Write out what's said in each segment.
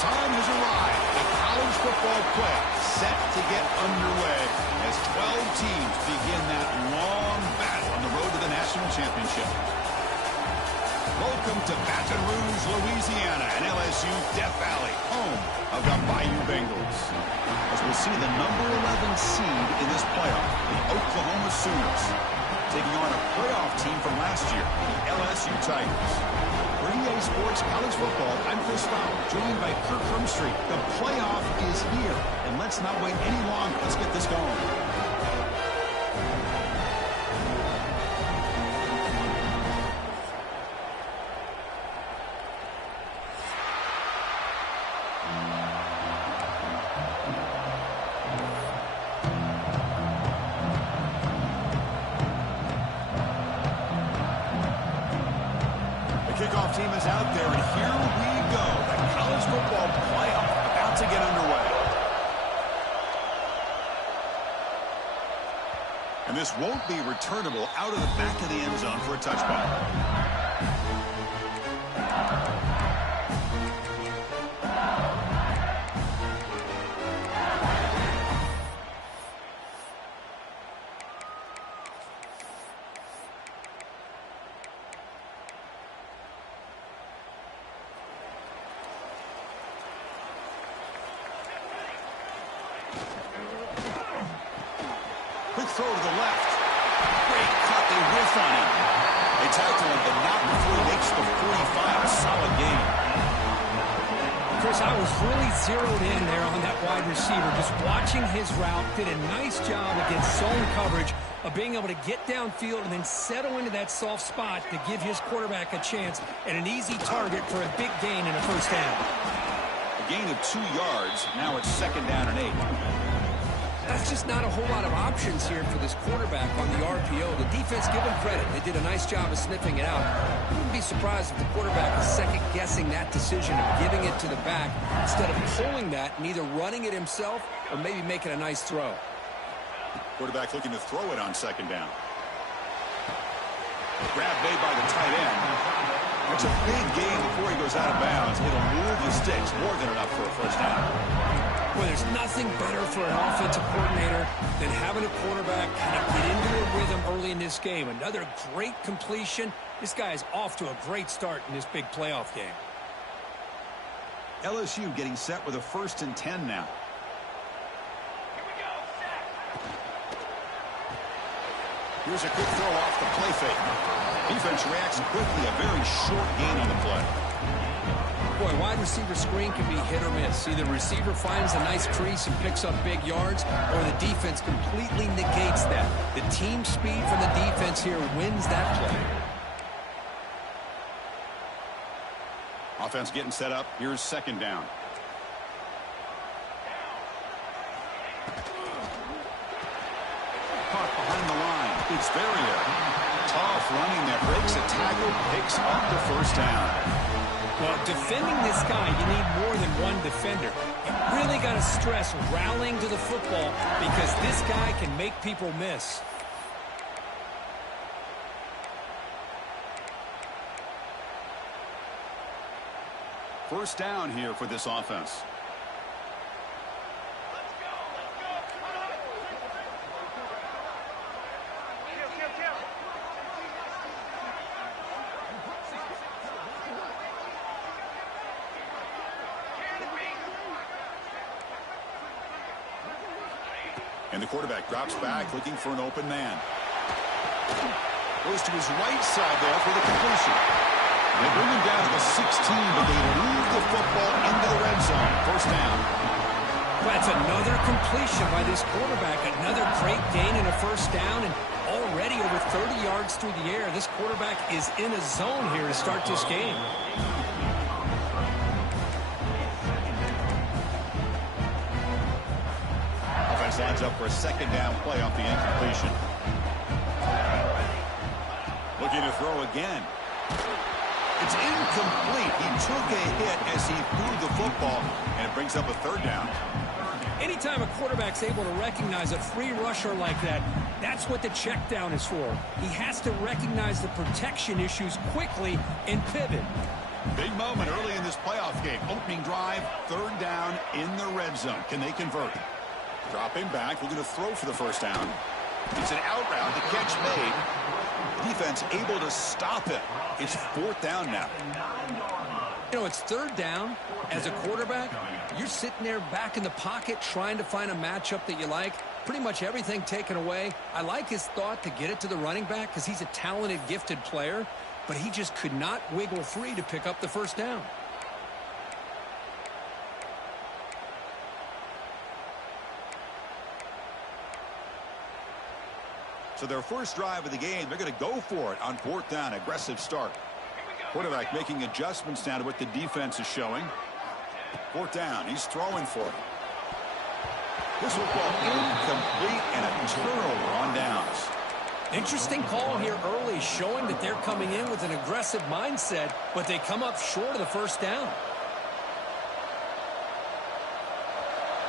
time has arrived. The college football playoffs set to get underway as 12 teams begin that long battle on the road to the national championship. Welcome to Baton Rouge, Louisiana, and LSU Death Valley, home of the Bayou Bengals. As we'll see the number 11 seed in this playoff, the Oklahoma Sooners, taking on a playoff team from last year, the LSU Tigers. For EA Sports College Football, I'm Chris Fowler, joined by Kirk Hermstreet. The playoff is here, and let's not wait any longer. Let's get this going. Kickoff team is out there, and here we go. The college football playoff about to get underway. And this won't be returnable out of the back of the end zone for a touchback. Quick throw to the left. Great cut. They whiff on him. They tackle him, but not before he makes the 45. A solid game. Chris, I was really zeroed in there on that wide receiver. Just watching his route. Did a nice job against zone coverage of being able to get downfield and then settle into that soft spot to give his quarterback a chance and an easy target for a big gain in a first down. A gain of 2 yards. Now it's 2nd down and 8. That's just not a whole lot of options here for this quarterback on the RPO. The defense, give them credit. They did a nice job of sniffing it out. I wouldn't be surprised if the quarterback is second-guessing that decision of giving it to the back instead of pulling that and either running it himself or maybe making a nice throw. Quarterback looking to throw it on 2nd down. Grab made by the tight end. It's a big gain before he goes out of bounds. It'll move the sticks more than enough for a first down. Well, there's nothing better for an offensive coordinator than having a quarterback kind of get into a rhythm early in this game. Another great completion. This guy is off to a great start in this big playoff game. LSU getting set with a 1st and 10 now. Here's a quick throw off the play fake. Defense reacts quickly. A very short gain on the play. Boy, wide receiver screen can be hit or miss. Either the receiver finds a nice crease and picks up big yards, or the defense completely negates that. The team speed from the defense here wins that play. Offense getting set up. Here's 2nd down. Caught behind the line. It's Verrier. Tough running there. Breaks a tackle. Picks up the first down. Well, defending this guy, you need more than one defender. You really got to stress rallying to the football because this guy can make people miss. First down here for this offense. And the quarterback drops back, looking for an open man. Goes to his right side there for the completion. They bring him down to the 16, but they move the football into the red zone. First down. That's another completion by this quarterback. Another great gain in a first down, and already over 30 yards through the air. This quarterback is in a zone here to start this game. Lines up for a 2nd down play off the incompletion. Looking to throw again. It's incomplete. He took a hit as he threw the football, and it brings up a 3rd down. Anytime a quarterback's able to recognize a free rusher like that, that's what the check down is for. He has to recognize the protection issues quickly and pivot. Big moment early in this playoff game. Opening drive, third down in the red zone. Can they convert? Dropping back, looking to throw for the first down. It's an out route, the catch made. Defense able to stop it. It's fourth down now. You know, it's third down. As a quarterback, you're sitting there back in the pocket trying to find a matchup that you like. Pretty much everything taken away. I like his thought to get it to the running back because he's a talented, gifted player, but he just could not wiggle free to pick up the first down. So their first drive of the game, they're going to go for it on fourth down. Aggressive start. Quarterback making adjustments now to what the defense is showing. Fourth down, he's throwing for it. This football incomplete and a turnover on downs. Interesting call here early, showing that they're coming in with an aggressive mindset, but they come up short of the first down.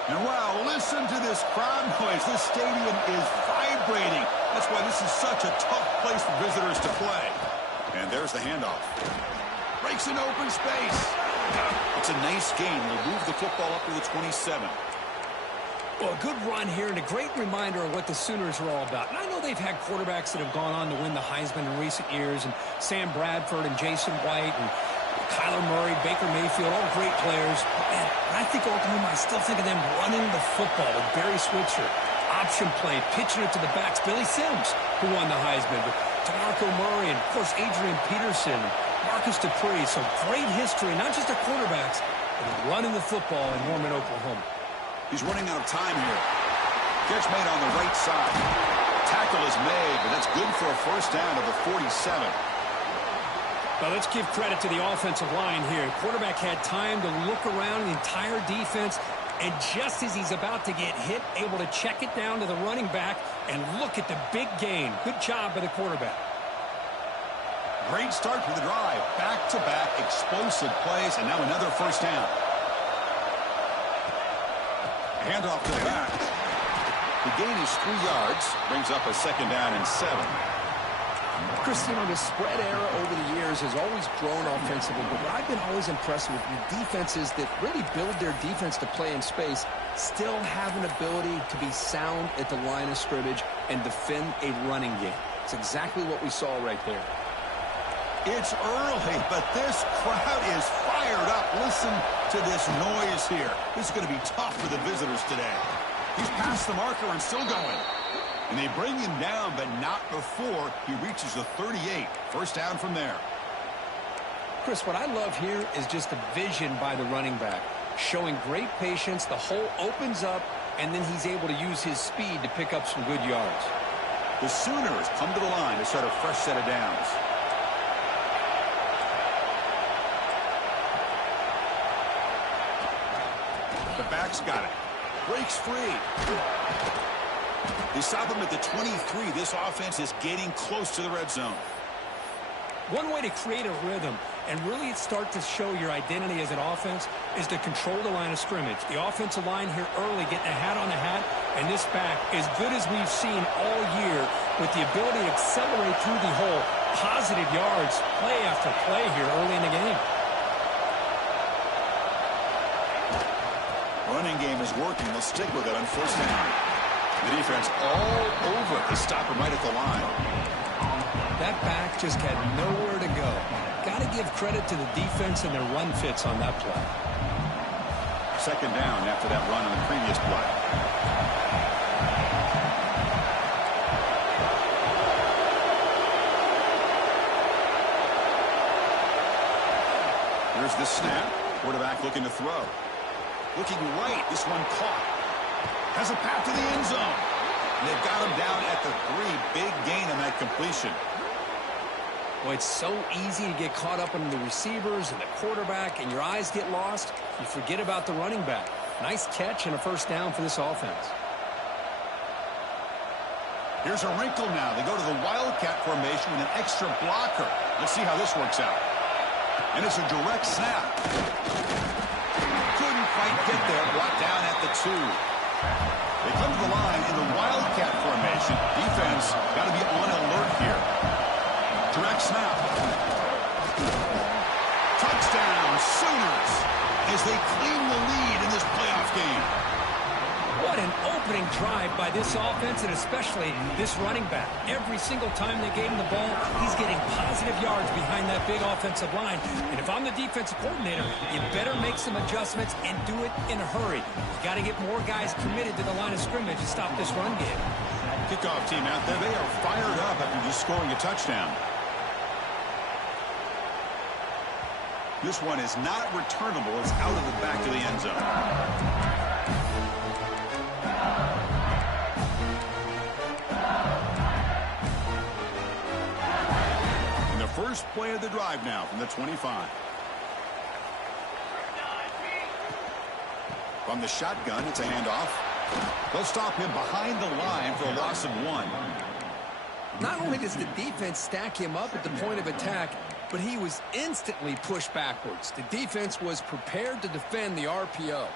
And wow, listen to this crowd noise. This stadium is vibrating. That's why this is such a tough place for visitors to play. And there's the handoff. Breaks an open space. It's a nice gain. They'll move the football up to the 27. Well, a good run here and a great reminder of what the Sooners are all about. And I know they've had quarterbacks that have gone on to win the Heisman in recent years, and Sam Bradford and Jason White and Kyler Murray, Baker Mayfield, all great players. But man, I think Oklahoma, I still think of them running the football with Barry Switzer. Option play, pitching it to the backs. Billy Sims, who won the Heisman. But DeMarco Murray and, of course, Adrian Peterson, Marcus Dupree. So great history, not just of quarterbacks, but of running the football in Norman, Oklahoma. He's running out of time here. Catch made on the right side. Tackle is made, but that's good for a first down of the 47. Well, let's give credit to the offensive line here. Quarterback had time to look around the entire defense, and just as he's about to get hit, able to check it down to the running back, and look at the big gain. Good job by the quarterback. Great start for the drive. Back-to-back explosive plays, and now another first down. Handoff to the back. The gain is 3 yards. Brings up a second down and 7. Chris, you know, the spread era over the years has always grown offensively, but what I've been always impressed with defenses that really build their defense to play in space still have an ability to be sound at the line of scrimmage and defend a running game. It's exactly what we saw right there. It's early, but this crowd is fired up. Listen to this noise here. This is going to be tough for the visitors today. He's past the marker and still going. And they bring him down, but not before he reaches the 38. First down from there. Chris, what I love here is just the vision by the running back. Showing great patience, the hole opens up, and then he's able to use his speed to pick up some good yards. The Sooners come to the line to start a fresh set of downs. The back's got it. Breaks free. They stop him at the 23. This offense is getting close to the red zone. One way to create a rhythm and really start to show your identity as an offense is to control the line of scrimmage. The offensive line here early getting a hat on a hat, and this back, as good as we've seen all year, with the ability to accelerate through the hole, positive yards, play after play here early in the game. Running game is working. They'll stick with it on first down. The defense all over to stop him right at the line. That back just had nowhere to go. Got to give credit to the defense and their run fits on that play. Second down after that run on the previous play. Here's the snap. Quarterback looking to throw. Looking right. This one caught. Has a path to the end zone. And they've got him down at the 3. Big gain on that completion. Well, it's so easy to get caught up in the receivers and the quarterback, and your eyes get lost. You forget about the running back. Nice catch and a first down for this offense. Here's a wrinkle now. They go to the Wildcat formation with an extra blocker. Let's see how this works out. And it's a direct snap. Couldn't quite get there. Brought down at the 2. They come to the line in the Wildcat formation. Defense got to be on alert here. Direct snap. Touchdown. Sooners as they claim the lead in this playoff game. What an opening drive by this offense, and especially this running back. Every single time they gave him the ball, he's getting positive yards behind that big offensive line. And if I'm the defensive coordinator, you better make some adjustments and do it in a hurry. You got to get more guys committed to the line of scrimmage to stop this run game. Kickoff team out there. They are fired up after just scoring a touchdown. This one is not returnable. It's out of the back of the end zone. First play of the drive now from the 25. From the shotgun, it's a handoff. They'll stop him behind the line for a loss of 1. Not only does the defense stack him up at the point of attack, but he was instantly pushed backwards. The defense was prepared to defend the RPO.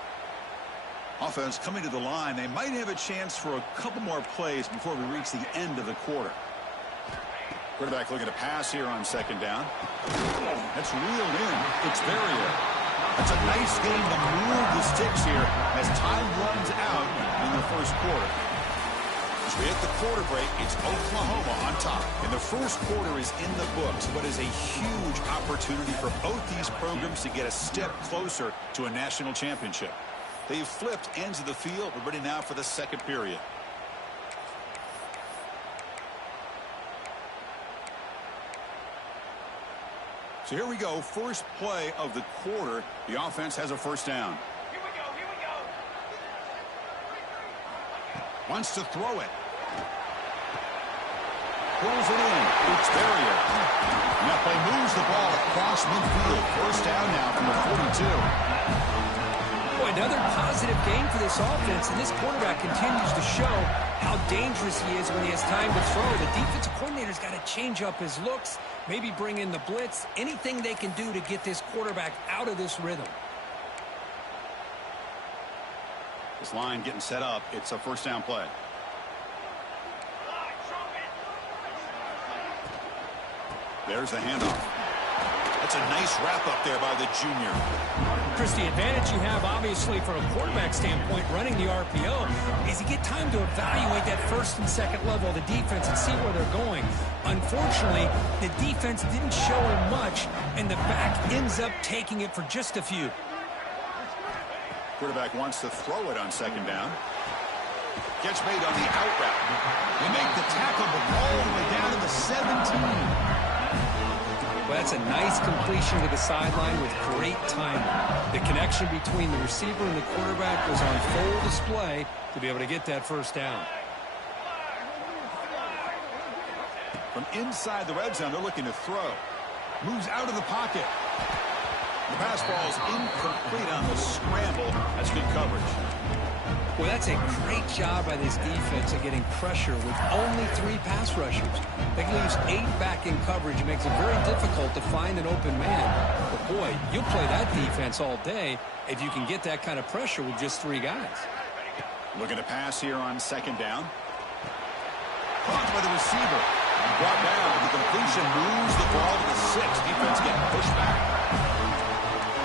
Offense coming to the line. They might have a chance for a couple more plays before we reach the end of the quarter. Quarterback looking to pass here on second down. That's reeled in. It's Barrier. That's a nice game to move the sticks here as time runs out in the first quarter. As we hit the quarter break, it's Oklahoma on top. And the first quarter is in the books, but is a huge opportunity for both these programs to get a step closer to a national championship. They've flipped ends of the field. We're ready now for the second period. So here we go, first play of the quarter. The offense has a first down. Here we go. Wants to throw it. Pulls it in. It's Barrier. And that play moves the ball across midfield. First down now from the 42. Boy, another positive game for this offense, and this quarterback continues to show how dangerous he is when he has time to throw. The defensive coordinator's got to change up his looks, maybe bring in the blitz, anything they can do to get this quarterback out of this rhythm. This line getting set up. It's a first down play. There's the handoff. That's a nice wrap up there by the junior. Chris, the advantage you have, obviously, from a quarterback standpoint, running the RPO, is you get time to evaluate that first and second level of the defense and see where they're going. Unfortunately, the defense didn't show him much, and the back ends up taking it for just a few. Quarterback wants to throw it on second down. Gets made on the out route. They make the tackle, but all the way down to the 17. Well, that's a nice completion to the sideline with great timing. The connection between the receiver and the quarterback was on full display to be able to get that first down. From inside the red zone, they're looking to throw. Moves out of the pocket. The pass ball is incomplete on the scramble. That's good coverage. Well, that's a great job by this defense of getting pressure with only 3 pass rushers. That leaves 8 back in coverage. It makes it very difficult to find an open man. But, boy, you'll play that defense all day if you can get that kind of pressure with just 3 guys. Looking to pass here on second down. Caught by the receiver. Brought down. The completion moves the ball to the 6. Defense getting pushed back.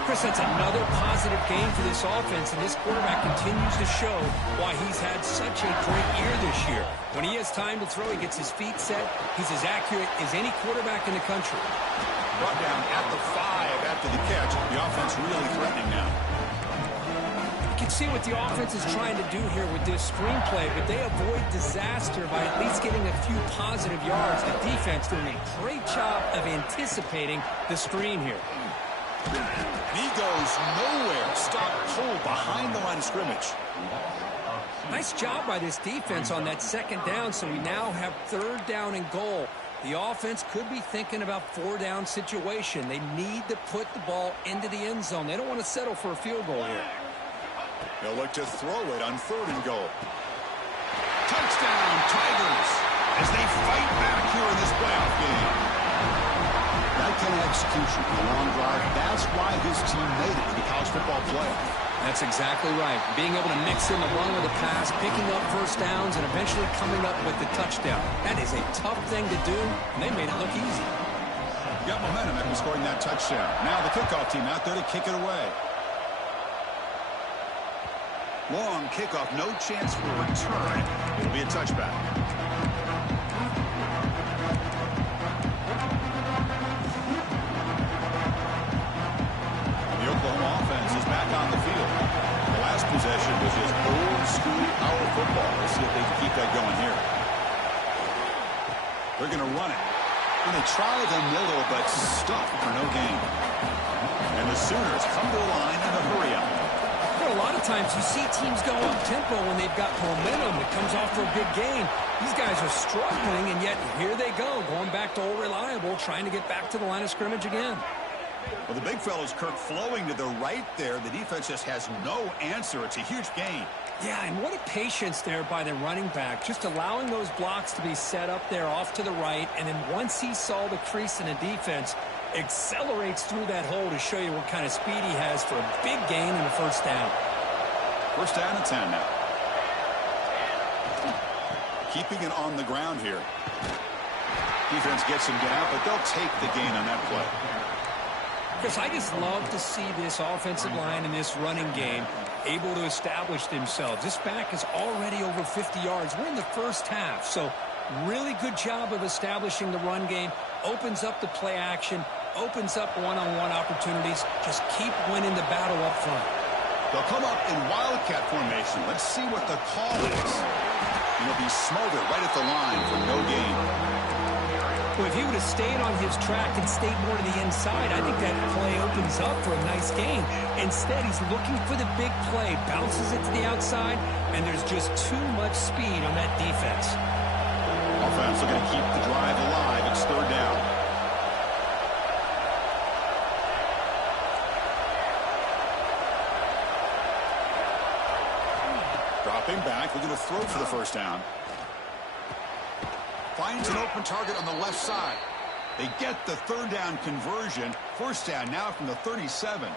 Chris, that's another positive game for this offense, and this quarterback continues to show why he's had such a great year this year. When he has time to throw, he gets his feet set. He's as accurate as any quarterback in the country. Brought down at the 5 after the catch. The offense really threatening now. You can see what the offense is trying to do here with this screenplay, but they avoid disaster by at least getting a few positive yards. The defense doing a great job of anticipating the screen here. And he goes nowhere. Stop cold behind the line of scrimmage. Nice job by this defense on that second down, so we now have 3rd down and goal. The offense could be thinking about 4-down situation. They need to put the ball into the end zone. They don't want to settle for a field goal here. They'll look to throw it on 3rd and goal. Touchdown, Tigers, as they fight back here in this playoff game. That kind of execution, a long drive, that's why this team made it to the college football playoff. That's exactly right. Being able to mix in the run with the pass, picking up first downs, and eventually coming up with the touchdown. That is a tough thing to do, and they made it look easy. Got momentum after scoring that touchdown. Now the kickoff team out there to kick it away. Long kickoff, no chance for a return. It'll be a touchback. The Oklahoma offense is back on the field. The last possession was just old school power football. Let's see if they can keep that going here. They're going to run it. And they try the middle, but stuffed for no gain. And the Sooners come to the line in a hurry up. A lot of times you see teams go up-tempo when they've got momentum. It comes off for a big gain. These guys are struggling, and yet here they go, going back to old reliable, trying to get back to the line of scrimmage again. Well, the big fellow's Kirk flowing to the right there. The defense just has no answer. It's a huge gain. Yeah, and what a patience there by the running back, just allowing those blocks to be set up there off to the right, and then once he saw the crease in the defense, accelerates through that hole to show you what kind of speed he has for a big gain in the first down. First down and 10 now. Keeping it on the ground here. Defense gets him down, but they'll take the gain on that play. Chris, I just love to see this offensive line in this running game able to establish themselves. This back is already over 50 yards. We're in the first half, so really good job of establishing the run game. Opens up the play action, opens up one-on-one opportunities. Just keep winning the battle up front. They'll come up in Wildcat formation. Let's see what the call is. He'll be smothered right at the line for no gain. Well, if he would have stayed on his track and stayed more to the inside, I think that play opens up for a nice gain. Instead, he's looking for the big play, bounces it to the outside, and there's just too much speed on that defense. Offense looking to keep the drive alive. It's third down. Dropping back, looking to throw for the first down. Finds an open target on the left side. They get the third down conversion. First down now from the 37.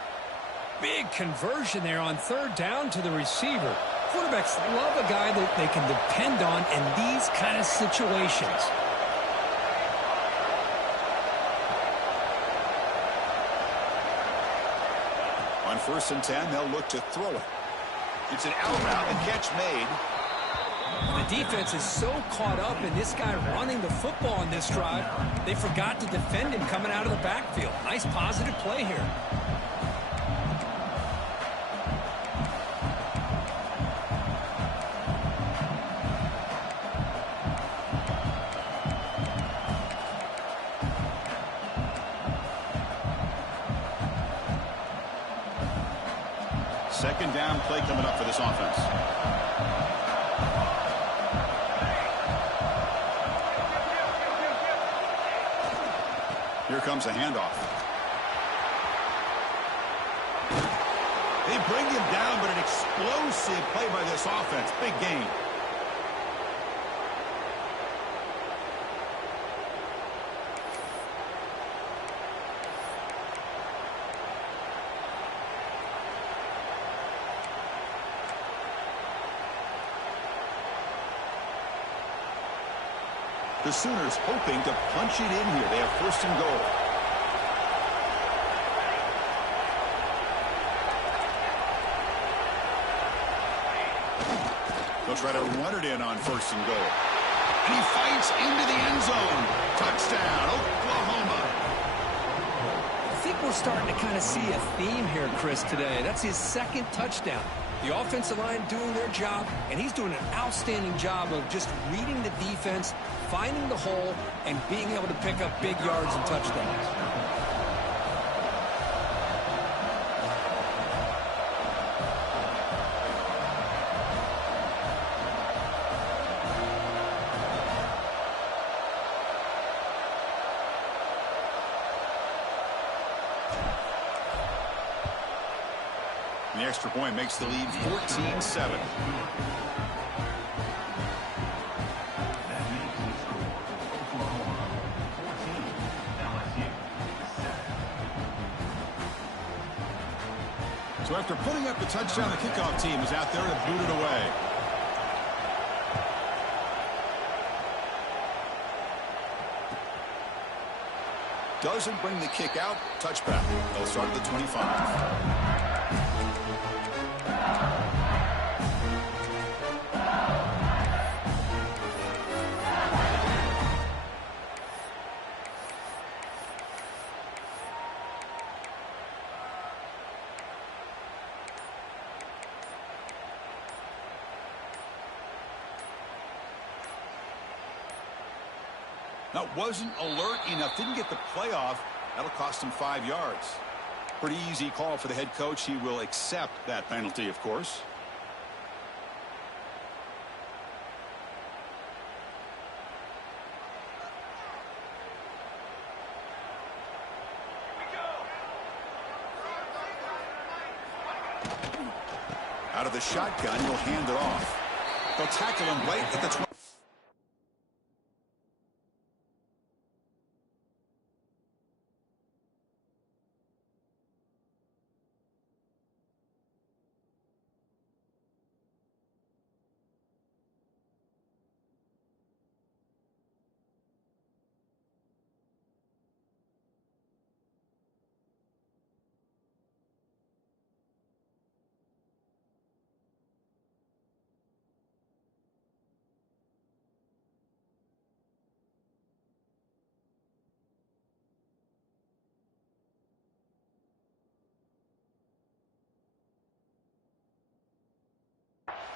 Big conversion there on third down to the receiver. Quarterbacks love a guy that they can depend on in these kind of situations. On 1st and 10, they'll look to throw it. It's an out route, the catch made. The defense is so caught up in this guy running the football on this drive, they forgot to defend him coming out of the backfield. Nice positive play here. Second down play coming up for this offense. Here comes a handoff. They bring him down, but an explosive play by this offense. Big gain. The Sooners hoping to punch it in here. They have first and goal. They'll try to run it in on first and goal. And he fights into the end zone. Touchdown, Oklahoma. I think we're starting to kind of see a theme here, Chris, today. That's his second touchdown. The offensive line doing their job, and he's doing an outstanding job of just reading the defense, finding the hole, and being able to pick up big yards and touchdowns. The extra point makes the lead 14-7. So after putting up the touchdown, the kickoff team is out there to boot it away. Doesn't bring the kick out. Touchback. They'll start at the 25. That wasn't alert enough. Didn't get the playoff. That'll cost him 5 yards. Pretty easy call for the head coach. He will accept that penalty, of course. Out of the shotgun, he'll hand it off. They'll tackle him right at the 20.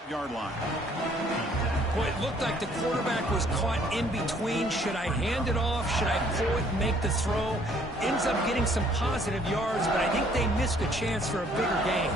Yard line. Boy, it looked like the quarterback was caught in between. Should I hand it off? Should I pull it and make the throw? Ends up getting some positive yards, but I think they missed a chance for a bigger gain.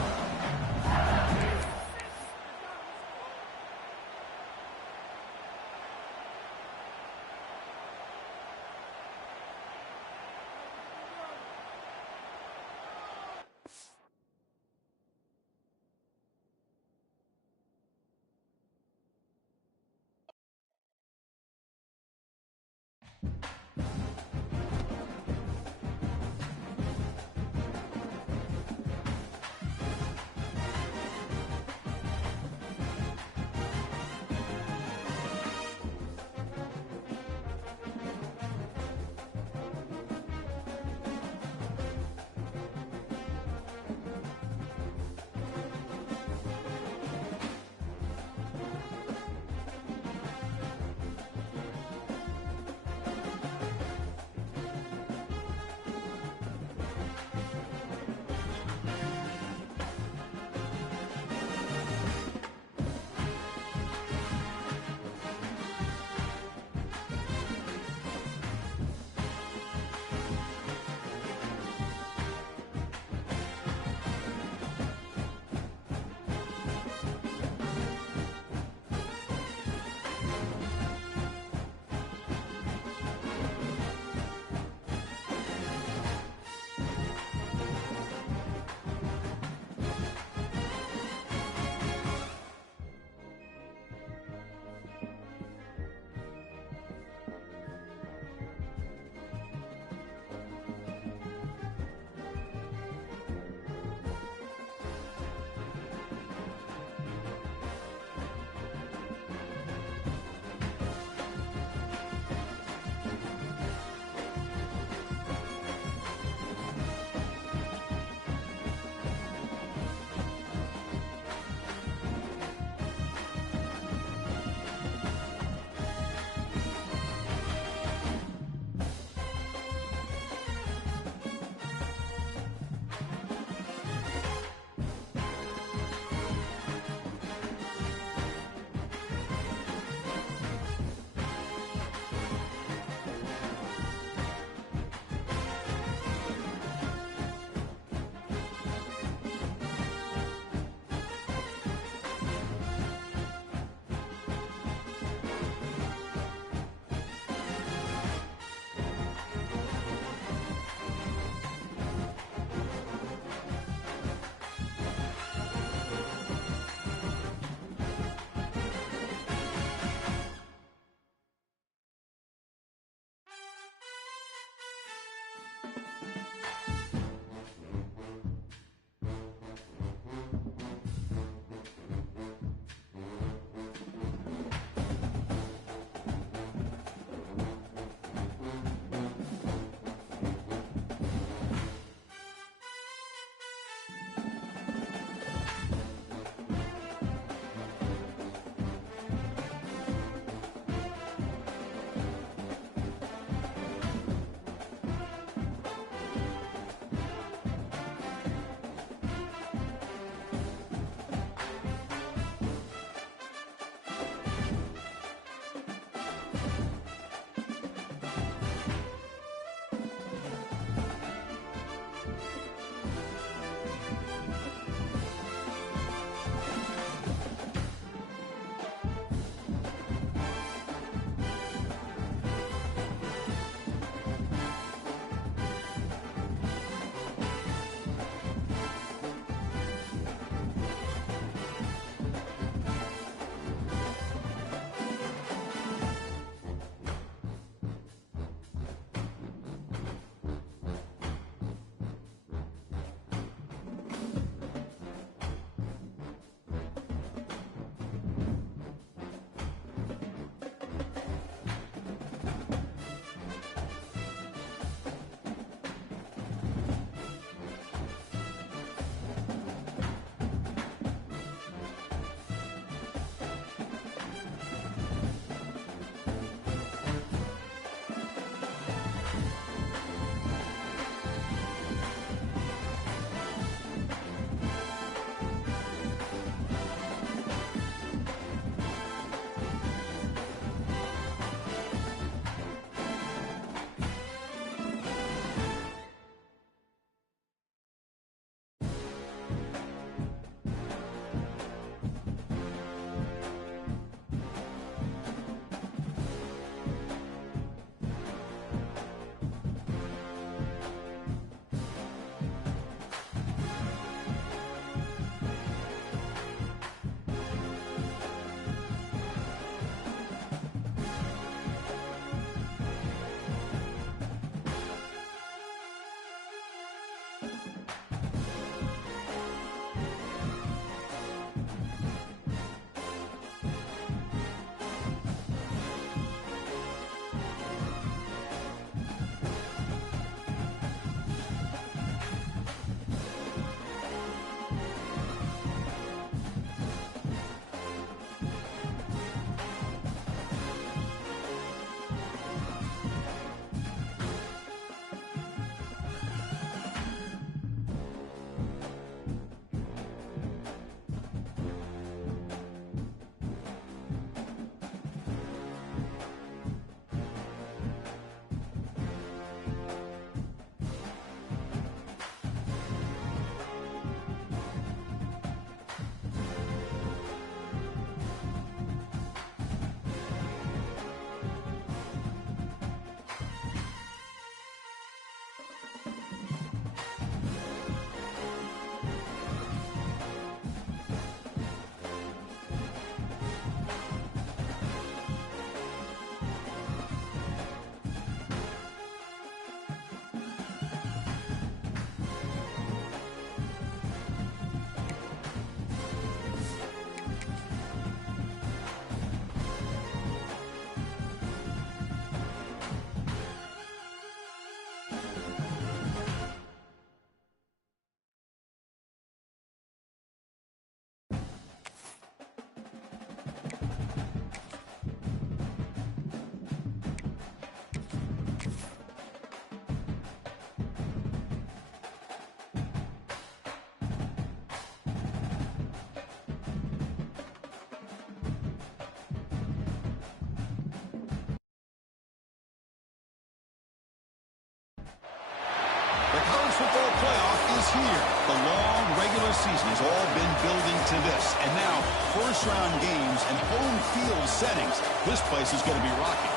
football playoff is here. The long regular season has all been building to this. And now, first-round games and home field settings. This place is going to be rocking.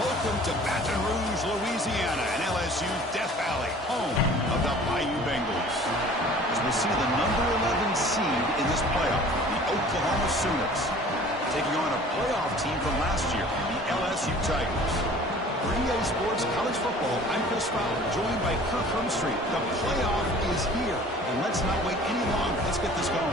Welcome to Baton Rouge, Louisiana, and LSU's Death Valley, home of the Bayou Bengals. As we see the number 11 seed in this playoff, the Oklahoma Sooners, taking on a playoff team from last year, the LSU Tigers. For EA Sports College Football, I'm Chris Fowler, joined by Kirk Herbstreit. The playoff is here, and let's not wait any longer. Let's get this going.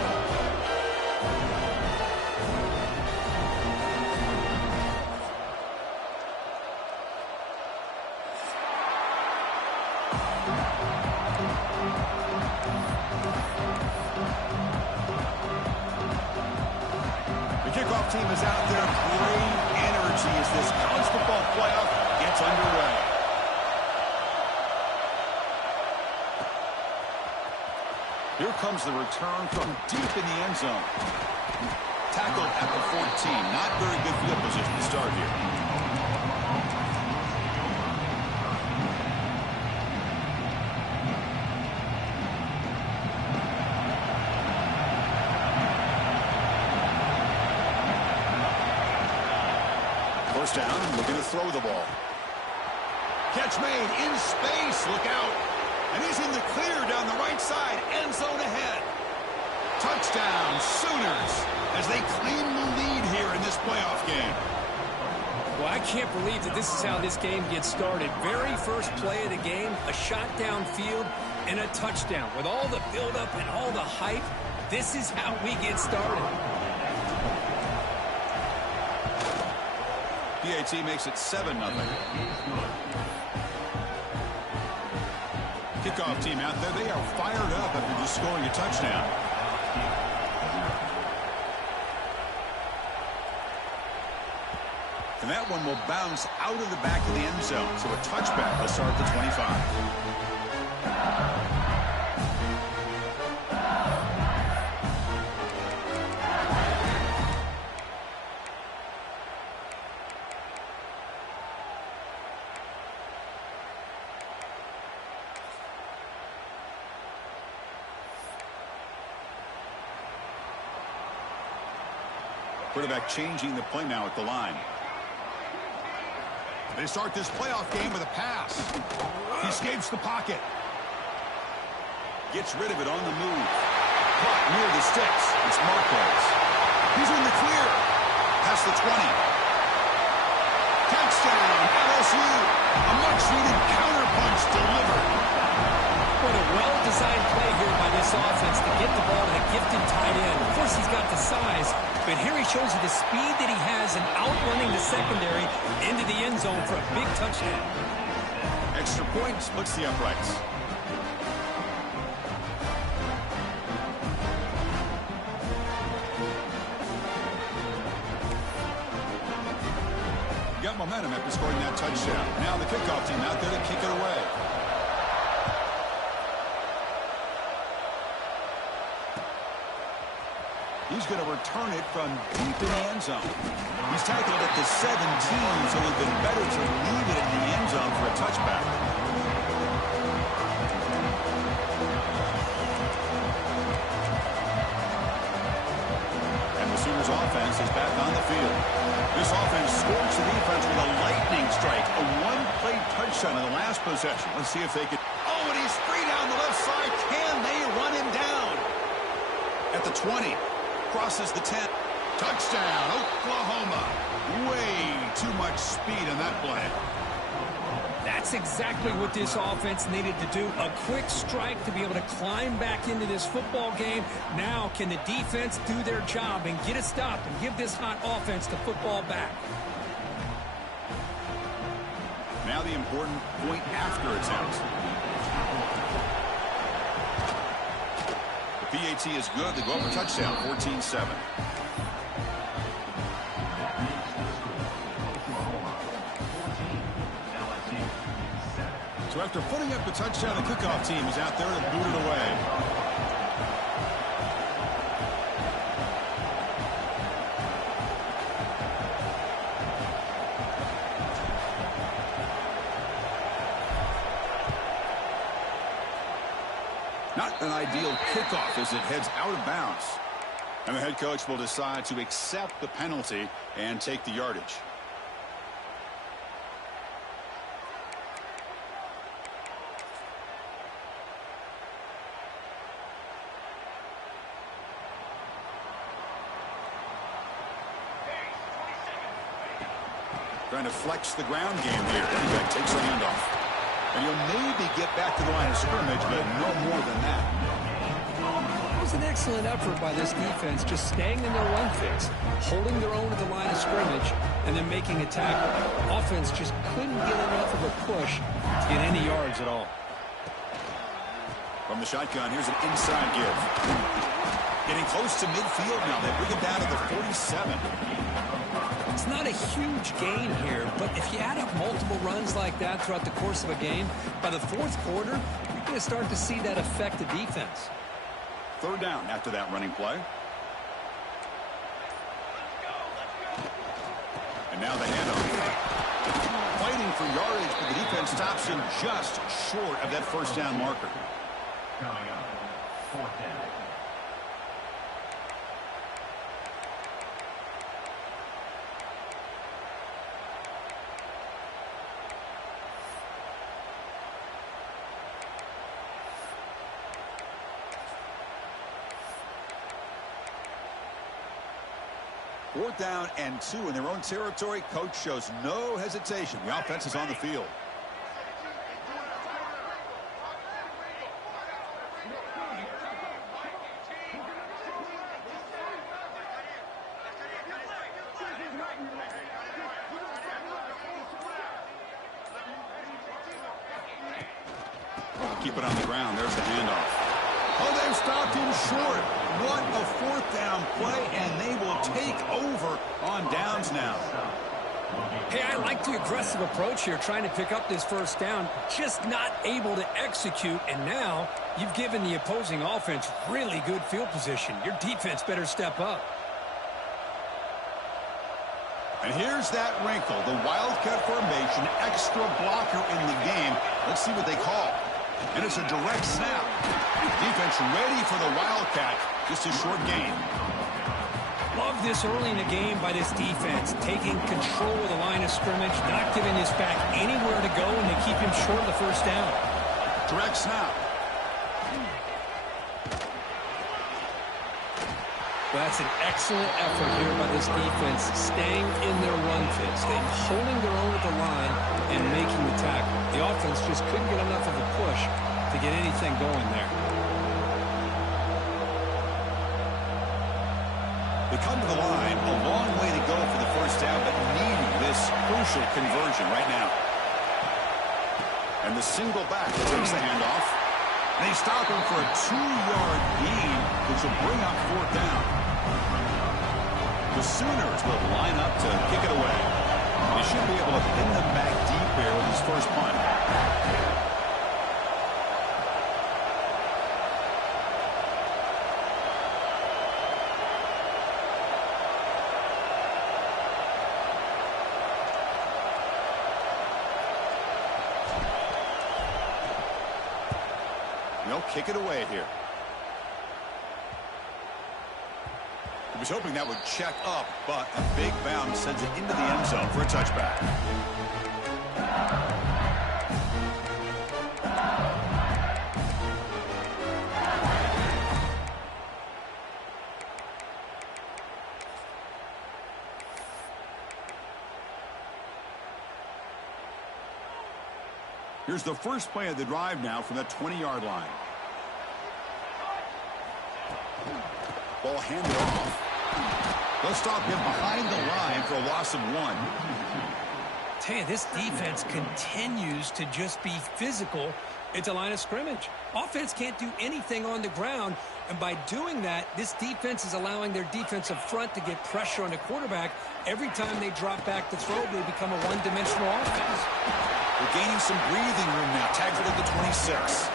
Team is out there. Great energy as this college football playoff gets underway. Here comes the return from deep in the end zone. Tackled at the 14. Not very good field position to start here. First down, looking to throw the ball. Catch made in space. Look out. And he's in the clear down the right side. End zone ahead. Touchdown, Sooners, as they claim the lead here in this playoff game. Well, I can't believe that this is how this game gets started. Very first play of the game, a shot downfield, and a touchdown. With all the buildup and all the hype, this is how we get started. PAT makes it 7-0. Kickoff team out there. They are fired up after just scoring a touchdown. And that one will bounce out of the back of the end zone. So a touchback will start at the 25. Quarterback changing the play now at the line. They start this playoff game with a pass. He escapes the pocket. Gets rid of it on the move. Caught near the sticks. It's Marquez. He's in the clear. Past the 20. Touchdown, LSU. A much-needed counterpunch delivered. What a well-designed play here by this offense to get the ball to the gifted tight end. Of course, he's got the size, but here he shows you the speed that he has in outrunning the secondary into the end zone for a big touchdown. Extra point splits the uprights. Got momentum after scoring that touchdown. Now the kickoff team out there to kick it away. He's going to return it from deep in the end zone. He's tackled at the 17, so it would have been better to leave it in the end zone for a touchback. And the Sooners offense is back on the field. This offense scorched the defense with a lightning strike. A one-play touchdown in the last possession. Let's see if they can. Oh, and he's free down the left side. Can they run him down? At the 20. Crosses the 10. Touchdown, Oklahoma. Way too much speed on that play. That's exactly what this offense needed to do. A quick strike to be able to climb back into this football game. Now can the defense do their job and get a stop and give this hot offense the football back? Now the important point after attempt. PAT is good. They go up a touchdown, 14-7. So after putting up the touchdown, the kickoff team is out there to boot it away. an ideal kickoff as it heads out of bounds. And the head coach will decide to accept the penalty and take the yardage. Trying to flex the ground game here. Running back takes the handoff. And you'll maybe get back to the line of scrimmage, but no more than that. It was an excellent effort by this defense, just staying in their run fix, holding their own at the line of scrimmage, and then making a tackle. Offense just couldn't get enough of a push to get any yards at all. From the shotgun, here's an inside give. Getting close to midfield now. They bring it down to the 47. It's not a huge gain here, but if you add up multiple runs like that throughout the course of a game, by the fourth quarter, you're going to start to see that affect the defense. Third down after that running play. And now the handoff. Fighting for yardage, but the defense stops him just short of that first down marker. Coming up, fourth down. Fourth down and 2 in their own territory. Coach shows no hesitation. The offense is on the field. Keep it on the ground. There's the handoff. Oh, they've stopped him short. What a fourth down play, and they will take over on downs now. Hey, I like the aggressive approach here, trying to pick up this first down, just not able to execute, and now you've given the opposing offense really good field position. Your defense better step up. And here's that wrinkle, the Wildcat formation, extra blocker in the game. Let's see what they call. And it's a direct snap. Defense ready for the Wildcat. Just a short gain. Love this early in the game by this defense, taking control of the line of scrimmage, not giving this back anywhere to go, and they keep him short of the first down. Direct snap. Well, that's an excellent effort here by this defense, staying in their run fit, staying holding their own at the line and making the tackle. The offense just couldn't get enough of a push to get anything going there. They come to the line, a long way to go for the first down, but needing this crucial conversion right now. And the single back takes the handoff. And they stop him for a 2-yard gain, which will bring up fourth down. The Sooners will line up to kick it away. They should be able to pin them back deep here with his first punt. They'll kick it away here. He was hoping that would check up, but a big bounce sends it into the end zone for a touchback. Here's the first play of the drive now from the 20-yard line. Ball handed off. They'll stop him behind the line for a loss of 1. Tell you, this defense continues to just be physical at the line of scrimmage. Offense can't do anything on the ground, and by doing that, this defense is allowing their defensive front to get pressure on the quarterback. Every time they drop back to throw, they become a one-dimensional offense. They're gaining some breathing room now, tackled at the 26.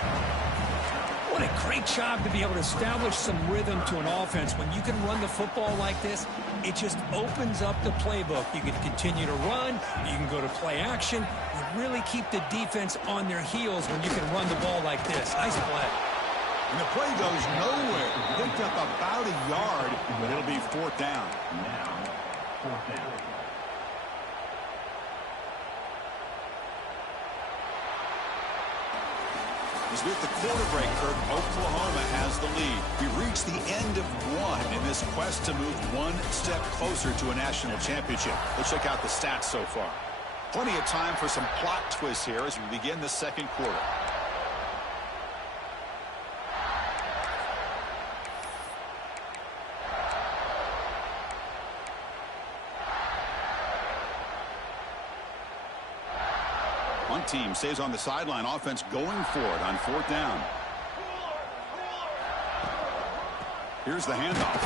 What a great job to be able to establish some rhythm to an offense. When you can run the football like this, it just opens up the playbook. You can continue to run. You can go to play action. You really keep the defense on their heels when you can run the ball like this. Nice play. And the play goes nowhere. Picked up about a yard, but it'll be fourth down. Now, fourth down. As with the quarter break, Kirk, Oklahoma has the lead. We reached the end of one in this quest to move one step closer to a national championship. Let's check out the stats so far. Plenty of time for some plot twists here as we begin the second quarter. One team stays on the sideline. Offense going for it on fourth down. Here's the handoff.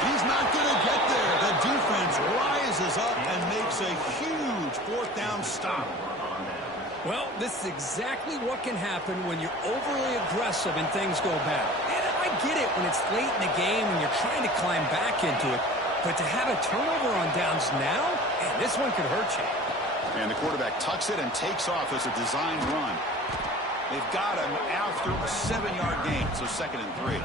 He's not going to get there. The defense rises up and makes a huge fourth down stop. Well, this is exactly what can happen when you're overly aggressive and things go bad. And I get it when it's late in the game and you're trying to climb back into it. But to have a turnover on downs now, man, this one could hurt you. And the quarterback tucks it and takes off as a designed run. They've got him after a 7-yard gain, so 2nd and 3.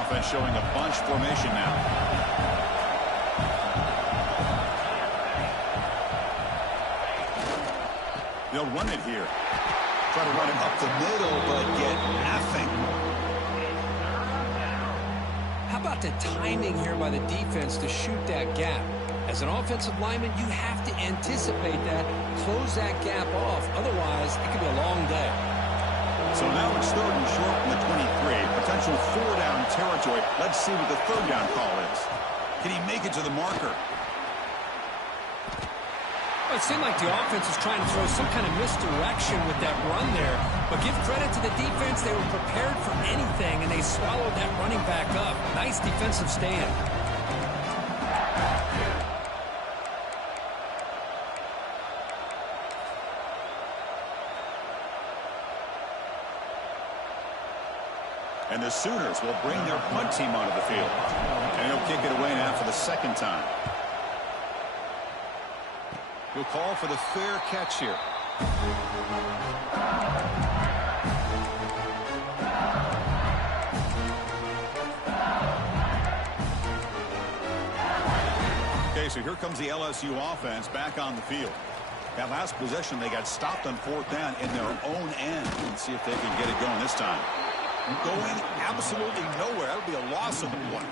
Offense showing a bunch formation now. They'll run it here. Try to run it up the middle, but get nothing. How about the timing here by the defense to shoot that gap? As an offensive lineman, you have to anticipate that, close that gap off. Otherwise, it could be a long day. So now it's 3rd and short from the 23. Potential 4-down territory. Let's see what the 3rd down call is. Can he make it to the marker? It seemed like the offense was trying to throw some kind of misdirection with that run there. But give credit to the defense. They were prepared for anything, and they swallowed that running back up. Nice defensive stand. And the Sooners will bring their punt team onto the field. And he'll kick it away now for the 2nd time. He'll call for the fair catch here. Okay, so here comes the LSU offense back on the field. That last possession, they got stopped on 4th down in their own end. Let's see if they can get it going this time. Going absolutely nowhere. That'll be a loss of the play.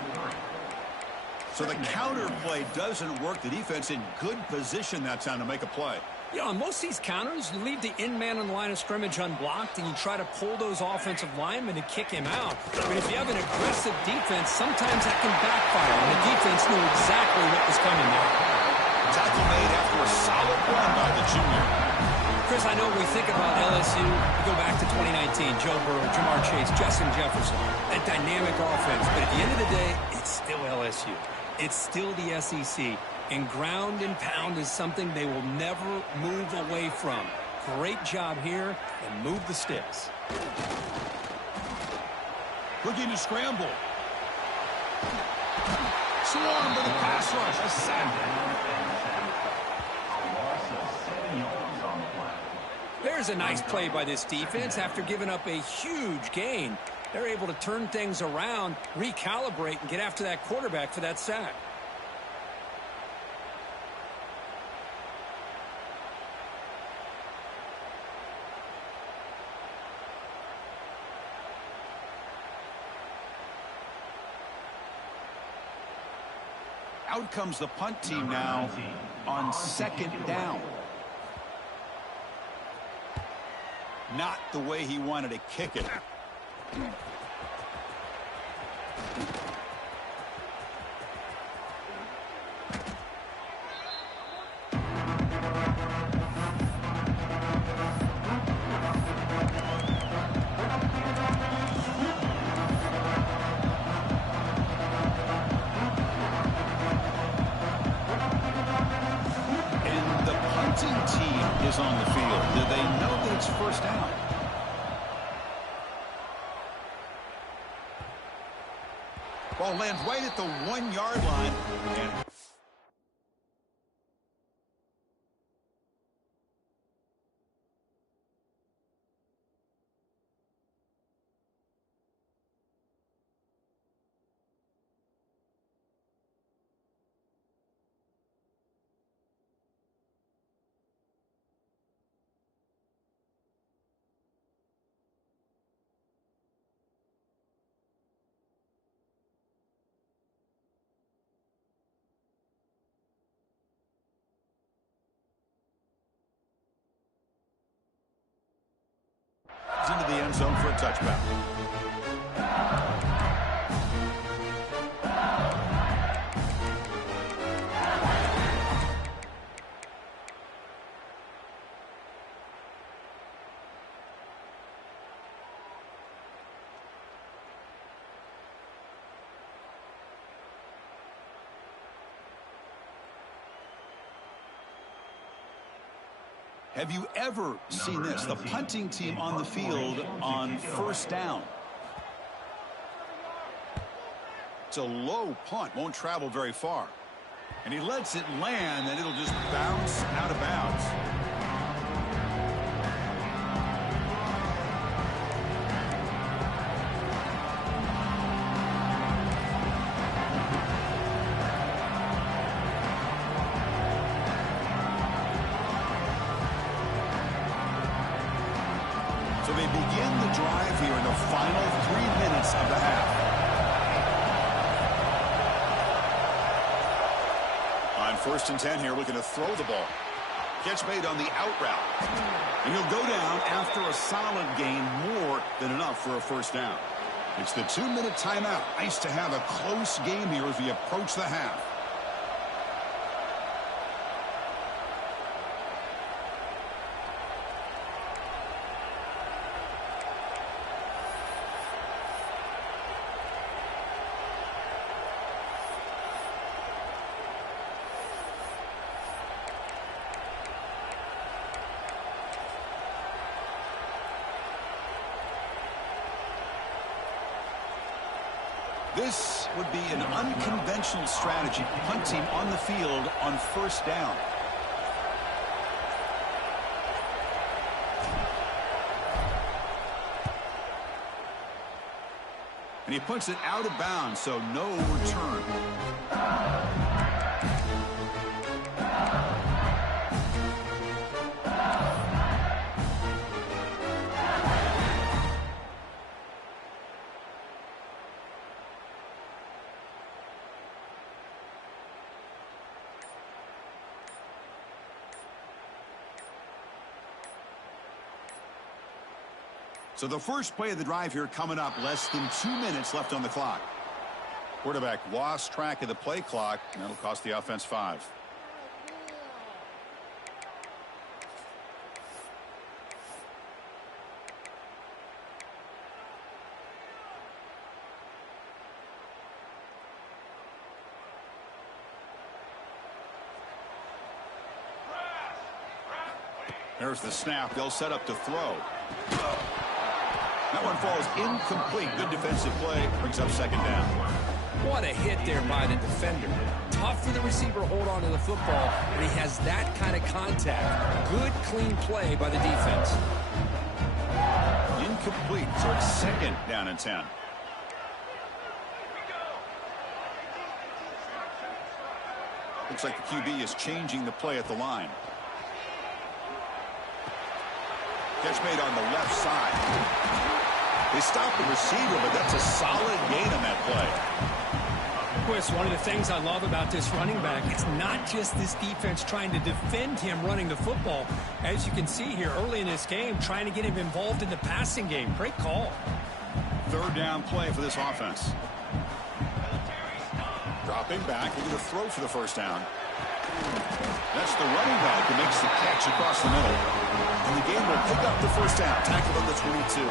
So the counter play doesn't work. The defense in good position that time to make a play. Yeah, on most of these counters, you leave the in-man on the line of scrimmage unblocked, and you try to pull those offensive linemen and kick him out. But if you have an aggressive defense, sometimes that can backfire, and the defense knew exactly what was coming there. Tackle made after a solid run by the junior. Chris, I know we think about LSU, we go back to 2019, Joe Burrow, Jamar Chase, Justin Jefferson, that dynamic offense. But at the end of the day, it's still LSU. It's still the SEC. And ground and pound is something they will never move away from. Great job here, and move the sticks. Looking to scramble. Swarm to the pass rush. A sack. There's a nice play by this defense after giving up a huge gain. They're able to turn things around, recalibrate, and get after that quarterback for that sack. Out comes the punt team now on 2nd down. Not the way he wanted to kick it. And the punting team is on the field. Do they know that it's 1st down? Ball lands right at the 1-yard line. And end zone for a touchback. Have you ever seen this? The punting team on the field on first down. It's a low punt, won't travel very far. And he lets it land, and it'll just bounce out of bounds. So they begin the drive here in the final 3 minutes of the half. On 1st and 10 here, looking to throw the ball. Catch made on the out route. And he'll go down after a solid gain, more than enough for a first down. It's the 2-minute timeout. Nice to have a close game here as we approach the half. This would be an unconventional strategy, punting on the field on first down. And he puts it out of bounds, so no return. So the first play of the drive here coming up, less than 2 minutes left on the clock. Quarterback lost track of the play clock, and that'll cost the offense 5. There's the snap. They'll set up to throw. That one falls incomplete. Good defensive play. Brings up second down. What a hit there by the defender. Tough for the receiver to hold on to the football, but he has that kind of contact. Good, clean play by the defense. Incomplete. So it's second down and 10. Looks like the QB is changing the play at the line. Catch made on the left side. They stopped the receiver, but that's a solid gain on that play. Chris, one of the things I love about this running back, it's not just this defense trying to defend him running the football. As you can see here early in this game, trying to get him involved in the passing game. Great call. Third down play for this offense. Dropping back, looking to throw for the first down. That's the running back who makes the catch across the middle. And the game will pick up the first down. Tackled on the 22.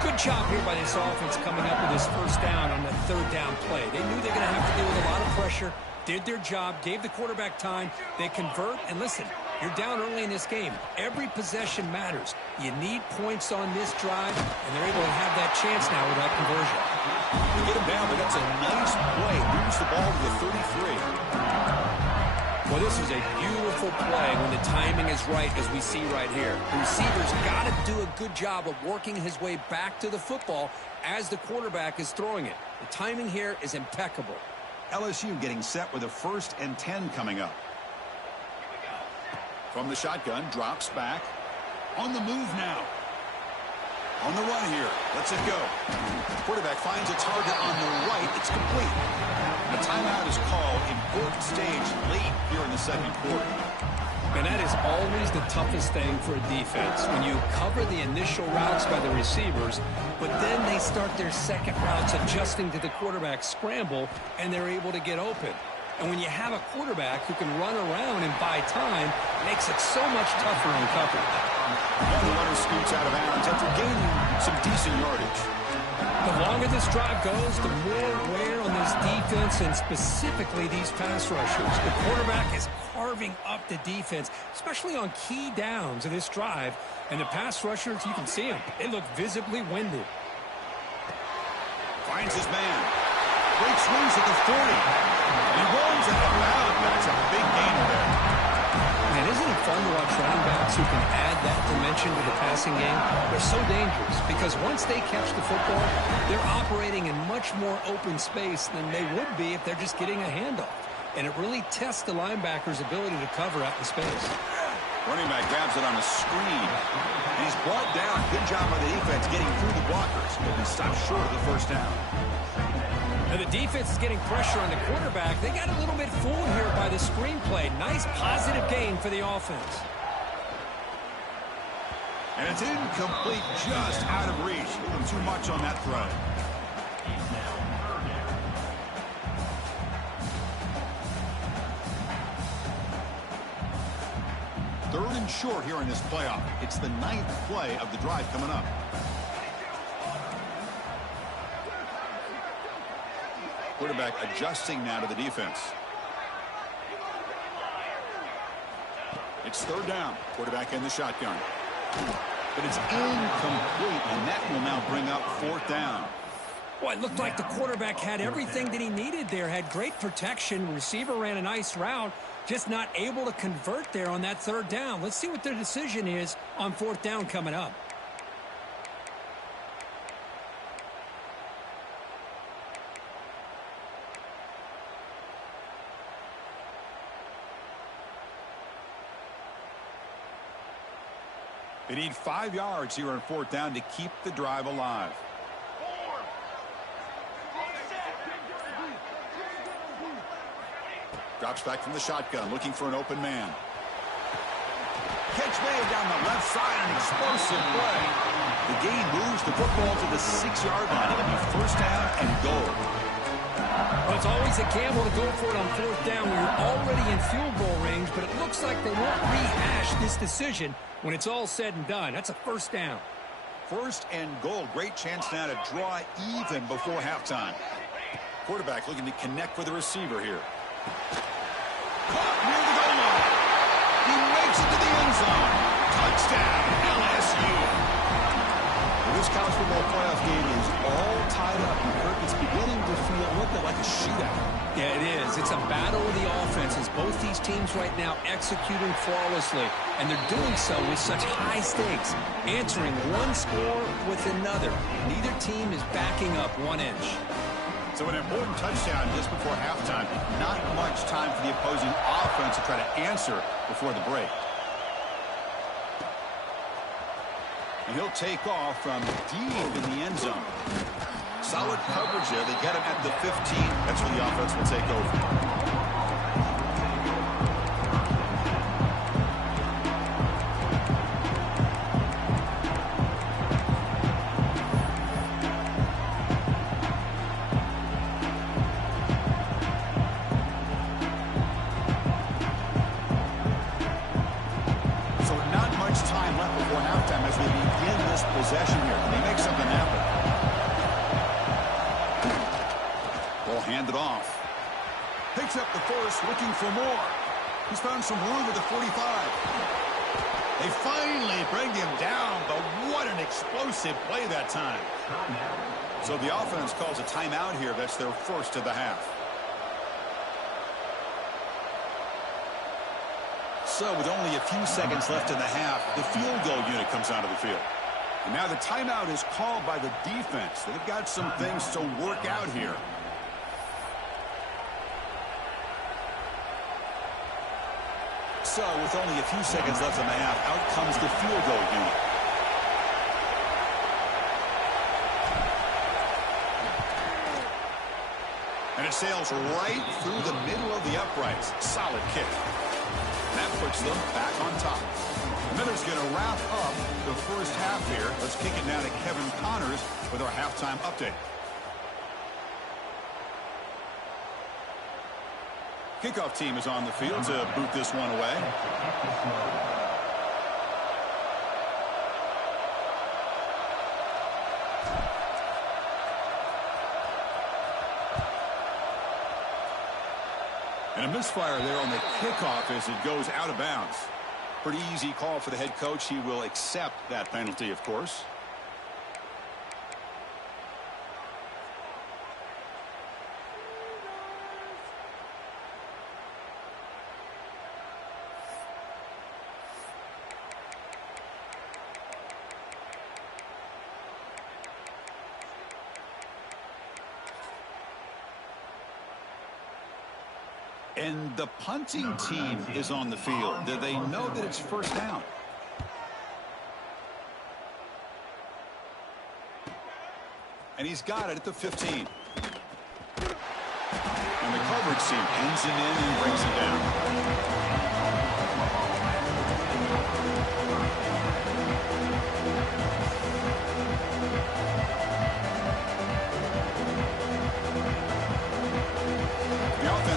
Good job here by this offense coming up with this first down on the third down play. They knew they were going to have to deal with a lot of pressure, did their job, gave the quarterback time. They convert, and listen, you're down early in this game. Every possession matters. You need points on this drive, and they're able to have that chance now with that conversion. They get him down, but that's a nice play. Moves the ball to the 33. Well, this is a beautiful play when the timing is right, as we see right here. The receiver's got to do a good job of working his way back to the football as the quarterback is throwing it. The timing here is impeccable. LSU getting set with a 1st and 10 coming up. From the shotgun, drops back. On the move now. On the run here. Lets it go. Quarterback finds a target on the right. It's complete. A timeout is called. Important stage late here in the second quarter. And that is always the toughest thing for a defense, when you cover the initial routes by the receivers, but then they start their second routes adjusting to the quarterback scramble, and they're able to get open. And when you have a quarterback who can run around and buy time, it makes it so much tougher on coverage. And the runner scoots out of bounds after gaining some decent yardage. The longer this drive goes, the more wear on this defense and specifically these pass rushers. The quarterback is carving up the defense, especially on key downs of this drive. And the pass rushers, you can see them. They look visibly winded. Finds his man. Breaks loose at the 40. And he rolls out of bounds. That's a big gainer there. Man, isn't it fun to watch running backs who can add that dimension to the passing game? They're so dangerous because once they catch the football, they're operating in much more open space than they would be if they're just getting a handoff. And it really tests the linebacker's ability to cover out in space. Running back grabs it on a screen. And he's brought down. Good job by the defense getting through the blockers. But he stopped short of the first down. Now the defense is getting pressure on the quarterback. They got a little bit fooled here by the screenplay. Nice positive gain for the offense. And it's incomplete, just out of reach. A little too much on that throw. Third and short here in this playoff. It's the 9th play of the drive coming up. Quarterback adjusting now to the defense. It's third down. Quarterback in the shotgun. But it's incomplete, and that will now bring up fourth down. Well, it looked like the quarterback had everything that he needed there. Had great protection. Receiver ran a nice route. Just not able to convert there on that third down. Let's see what their decision is on fourth down coming up. They need 5 yards here on fourth down to keep the drive alive. Drops back from the shotgun, looking for an open man. Catch made down the left side, an explosive play. The gain moves the football to the 6-yard line. It'll be first down and goal. Well, it's always a gamble to go for it on fourth down when you're already in field goal range, but it looks like they won't rehash this decision when it's all said and done. That's a first down. First and goal. Great chance now to draw even before halftime. Quarterback looking to connect with the receiver here. Caught near the goal line. He makes it to the end zone. Touchdown, LSU. Well, this college football playoff game is all tied up. It's beginning to feel a little bit like a shootout. Yeah, it is. It's a battle of the offenses. Both these teams right now executing flawlessly, and they're doing so with such high stakes, answering one score with another. Neither team is backing up 1 inch. So an important touchdown just before halftime. Not much time for the opposing offense to try to answer before the break. And he'll take off from deep in the end zone. Solid coverage there. They get him at the 15. That's where the offense will take over. Possession here. Can he make something happen? Ball handed off. Picks up the first, looking for more. He's found some room at the 45. They finally bring him down, but what an explosive play that time. So the offense calls a timeout here. That's their first of the half. So with only a few seconds left in the half, the field goal unit comes out of the field. And now the timeout is called by the defense. They've got some things to work out here. So with only a few seconds left in the half, out comes the field goal unit. And it sails right through the middle of the uprights. Solid kick. That puts them back on top. Miller's going to wrap up the first half here. Let's kick it now to Kevin Connors with our halftime update. Kickoff team is on the field to boot this one away. And a misfire there on the kickoff as it goes out of bounds. Pretty easy call for the head coach. He will accept that penalty, of course. And the punting team is on the field. Do they know that it's first down? And he's got it at the 15. And the coverage team pins him in and brings him down.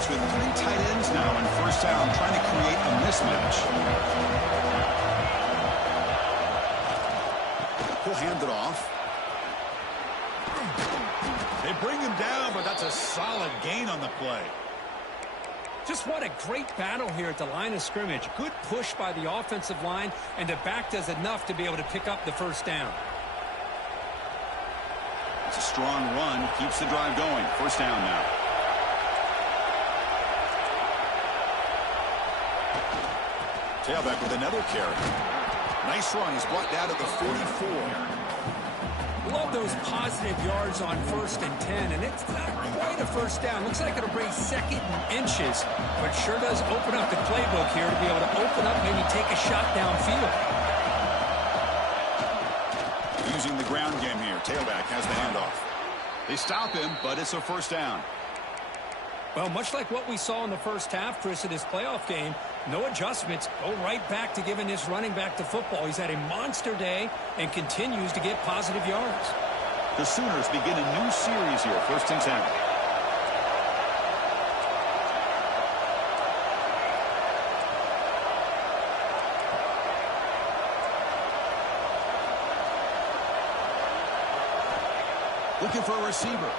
With 3 tight ends now in first down, trying to create a mismatch. He'll hand it off. They bring him down, but that's a solid gain on the play. Just what a great battle here at the line of scrimmage. Good push by the offensive line, and the back does enough to be able to pick up the first down. It's a strong run, keeps the drive going. First down now. Tailback with another carry. Nice run. He's brought down to the 44. Love those positive yards on 1st and 10, and it's not quite a first down. Looks like it'll bring 2nd and inches, but sure does open up the playbook here to be able to open up, maybe take a shot downfield. Using the ground game here. Tailback has the handoff. They stop him, but it's a first down. Well, much like what we saw in the first half, Chris, of this playoff game, no adjustments. Go right back to giving this running back the football. He's had a monster day and continues to get positive yards. The Sooners begin a new series here, 1st and 10. Looking for a receiver.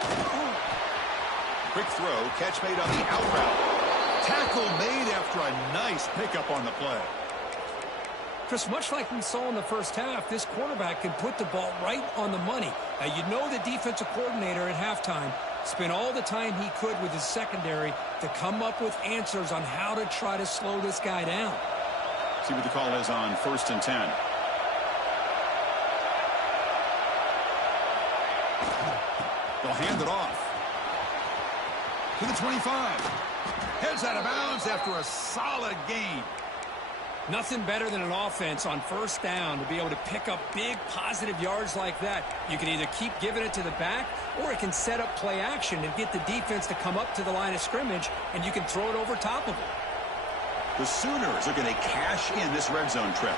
Quick throw, catch made on the out route. Tackle made after a nice pickup on the play. Chris, much like we saw in the first half, this quarterback can put the ball right on the money. Now, you know the defensive coordinator at halftime spent all the time he could with his secondary to come up with answers on how to try to slow this guy down. See what the call is on 1st and 10. They'll hand it off. To the 25. Heads out of bounds after a solid gain. Nothing better than an offense on 1st down to be able to pick up big positive yards like that. You can either keep giving it to the back, or it can set up play action and get the defense to come up to the line of scrimmage, and you can throw it over top of it. The Sooners are going to cash in this red zone trip.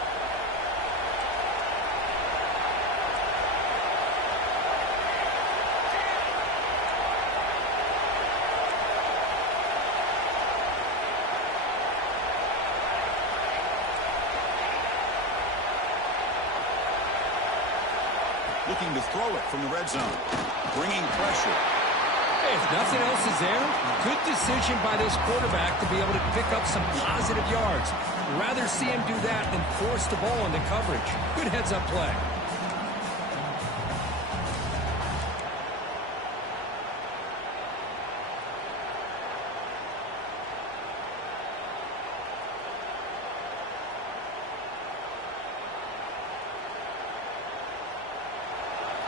Looking to throw it from the red zone. Bringing pressure. Hey, if nothing else is there, good decision by this quarterback to be able to pick up some positive yards. Rather see him do that than force the ball into coverage. Good heads-up play.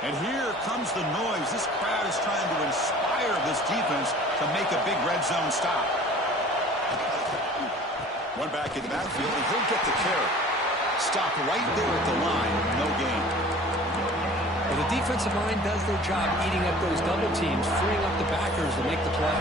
And here comes the noise. This crowd is trying to inspire this defense to make a big red zone stop. One back in the backfield, and he'll get the carry. Stop right there at the line. No gain. Well, the defensive line does their job eating up those double teams, freeing up the backers to make the play.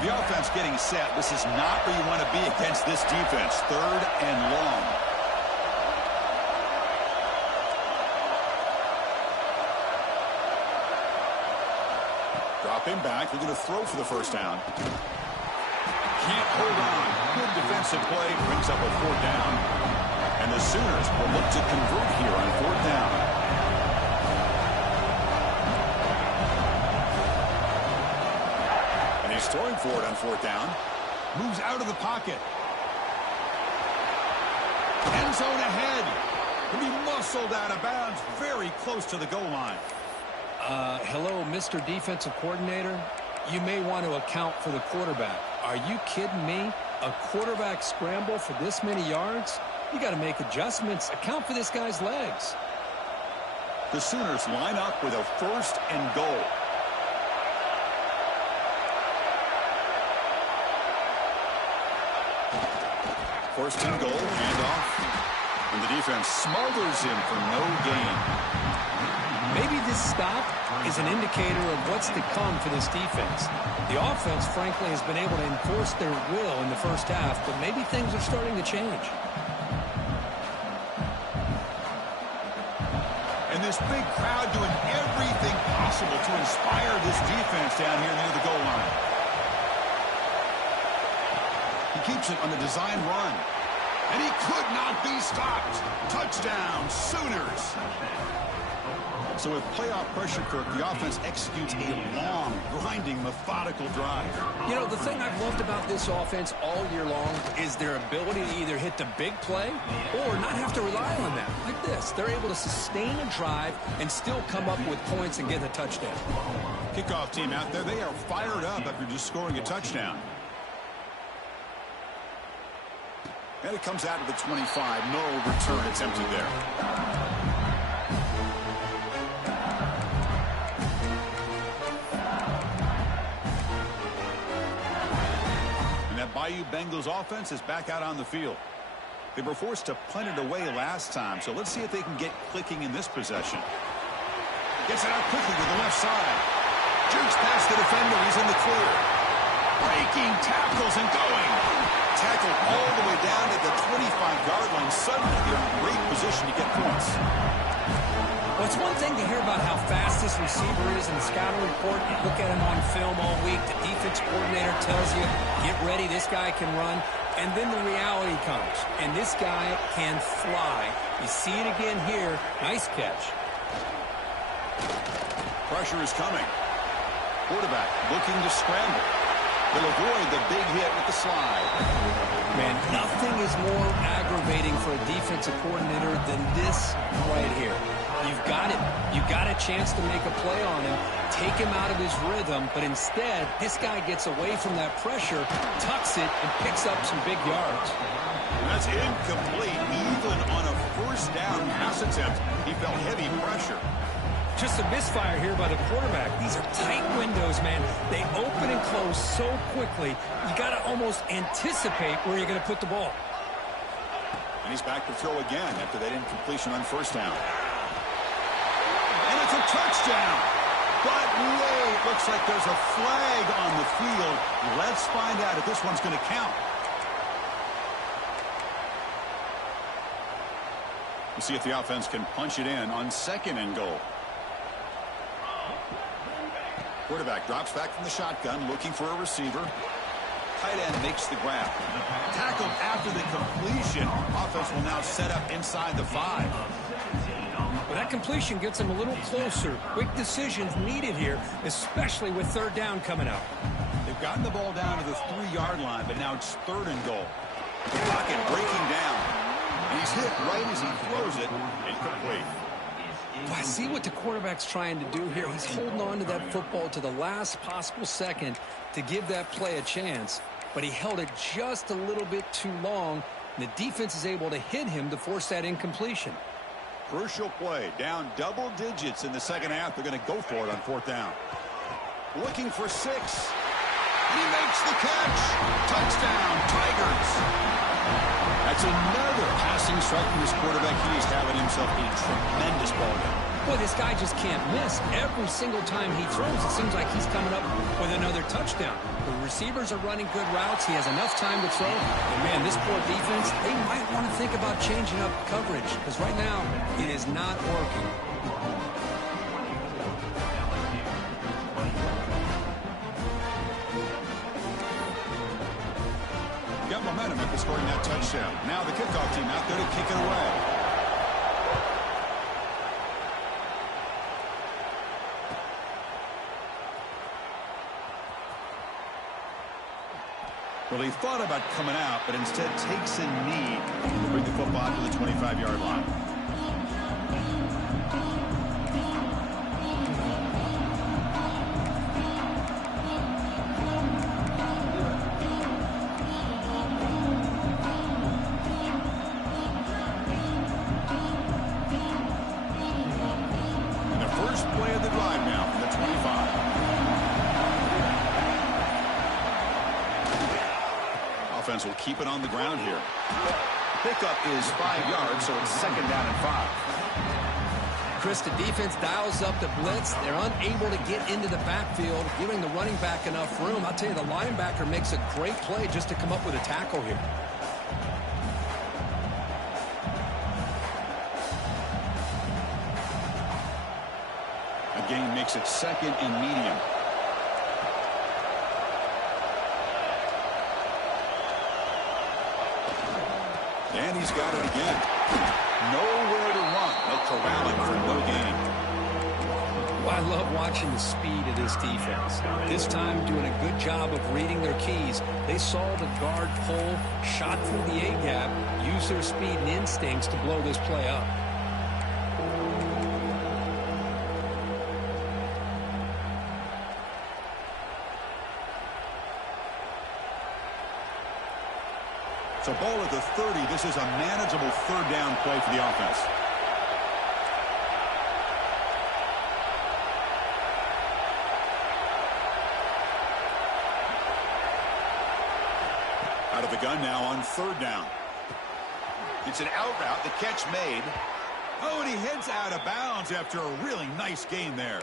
With the offense getting set, this is not where you want to be against this defense. 3rd and long. Dropping back. They're going to throw for the first down. Can't hold on. Good defensive play. Brings up a 4th down. And the Sooners will look to convert here on 4th down. And he's throwing for it on 4th down. Moves out of the pocket. End zone ahead. He'll be muscled out of bounds very close to the goal line. Hello, Mr. Defensive Coordinator. You may want to account for the quarterback. Are you kidding me? A quarterback scramble for this many yards? You got to make adjustments. Account for this guy's legs. The Sooners line up with a 1st and goal. First and goal, handoff. And the defense smothers him for no gain. Maybe this stop is an indicator of what's to come for this defense. The offense, frankly, has been able to enforce their will in the first half, but maybe things are starting to change. And this big crowd doing everything possible to inspire this defense down here near the goal line. He keeps it on the design run. And he could not be stopped. Touchdown, Sooners. So with playoff pressure, Kirk, the offense executes a long, grinding, methodical drive. You know, the thing I've loved about this offense all year long is their ability to either hit the big play or not have to rely on that. Like this, they're able to sustain a drive and still come up with points and get a touchdown. Kickoff team out there, they are fired up after just scoring a touchdown. And it comes out of the 25. No return attempted there. Bayou Bengals offense is back out on the field. They were forced to punt it away last time, so let's see if they can get clicking in this possession. Gets it out quickly with the left side. Jukes past the defender. He's in the clear. Breaking tackles and going. Tackled all the way down to the 25-yard line. Suddenly, they're in great position to get points. Well, it's one thing to hear about how fast this receiver is in the scouting report. You look at him on film all week. The defense coordinator tells you, get ready, this guy can run. And then the reality comes, and this guy can fly. You see it again here. Nice catch. Pressure is coming. Quarterback looking to scramble. They'll avoid the big hit with the slide. Man, nothing is more aggravating for a defensive coordinator than this right here. You've got it. You've got a chance to make a play on him, take him out of his rhythm, but instead, this guy gets away from that pressure, tucks it, and picks up some big yards. That's incomplete. Even on a first down pass attempt, he felt heavy pressure. Just a misfire here by the quarterback. These are tight windows, man. They open and close so quickly, you got to almost anticipate where you're going to put the ball. And he's back to throw again after that incompletion on first down. And it's a touchdown. But wait, looks like there's a flag on the field. Let's find out if this one's going to count. We'll see if the offense can punch it in on 2nd and goal. Quarterback drops back from the shotgun, looking for a receiver. Tight end makes the grab. Tackled after the completion. Offense will now set up inside the 5. Well, that completion gets them a little closer. Quick decisions needed here, especially with 3rd down coming up. They've gotten the ball down to the 3-yard line, but now it's 3rd and goal. The pocket breaking down. And he's hit right as he throws it. Incomplete. Well, I see what the quarterback's trying to do here. He's holding on to that football to the last possible second to give that play a chance. But he held it just a little bit too long, and the defense is able to hit him to force that incompletion. Crucial play. Down double digits in the second half. They're going to go for it on 4th down. Looking for 6. He makes the catch. Touchdown, Tigers. That's another passing strike from this quarterback. He is having himself a tremendous ball game. Boy, this guy just can't miss. Every single time he throws, it seems like he's coming up with another touchdown. The receivers are running good routes. He has enough time to throw. And, man, this poor defense, they might want to think about changing up coverage because right now it is not working. Got momentum after scoring that touchdown. Now the kickoff team out there to kick it away. Well, he thought about coming out, but instead takes a knee to bring the football to the 25-yard line. And the first play of the drive now from the 25. Offense will keep it on the ground here. Pickup is 5 yards, so it's 2nd down and 5. Chris, the defense dials up the blitz. They're unable to get into the backfield, giving the running back enough room. I'll tell you, the linebacker makes a great play just to come up with a tackle here. A gain makes it 2nd and medium. And he's got it again. Nowhere to run. They'll corral it for no gain. Well, I love watching the speed of this defense. This time doing a good job of reading their keys. They saw the guard pull, shot through the A-gap, used their speed and instincts to blow this play up. So ball at the 30. This is a manageable 3rd down play for the offense. Out of the gun now on 3rd down. It's an out route. The catch made. Oh, and he heads out of bounds after a really nice gain there.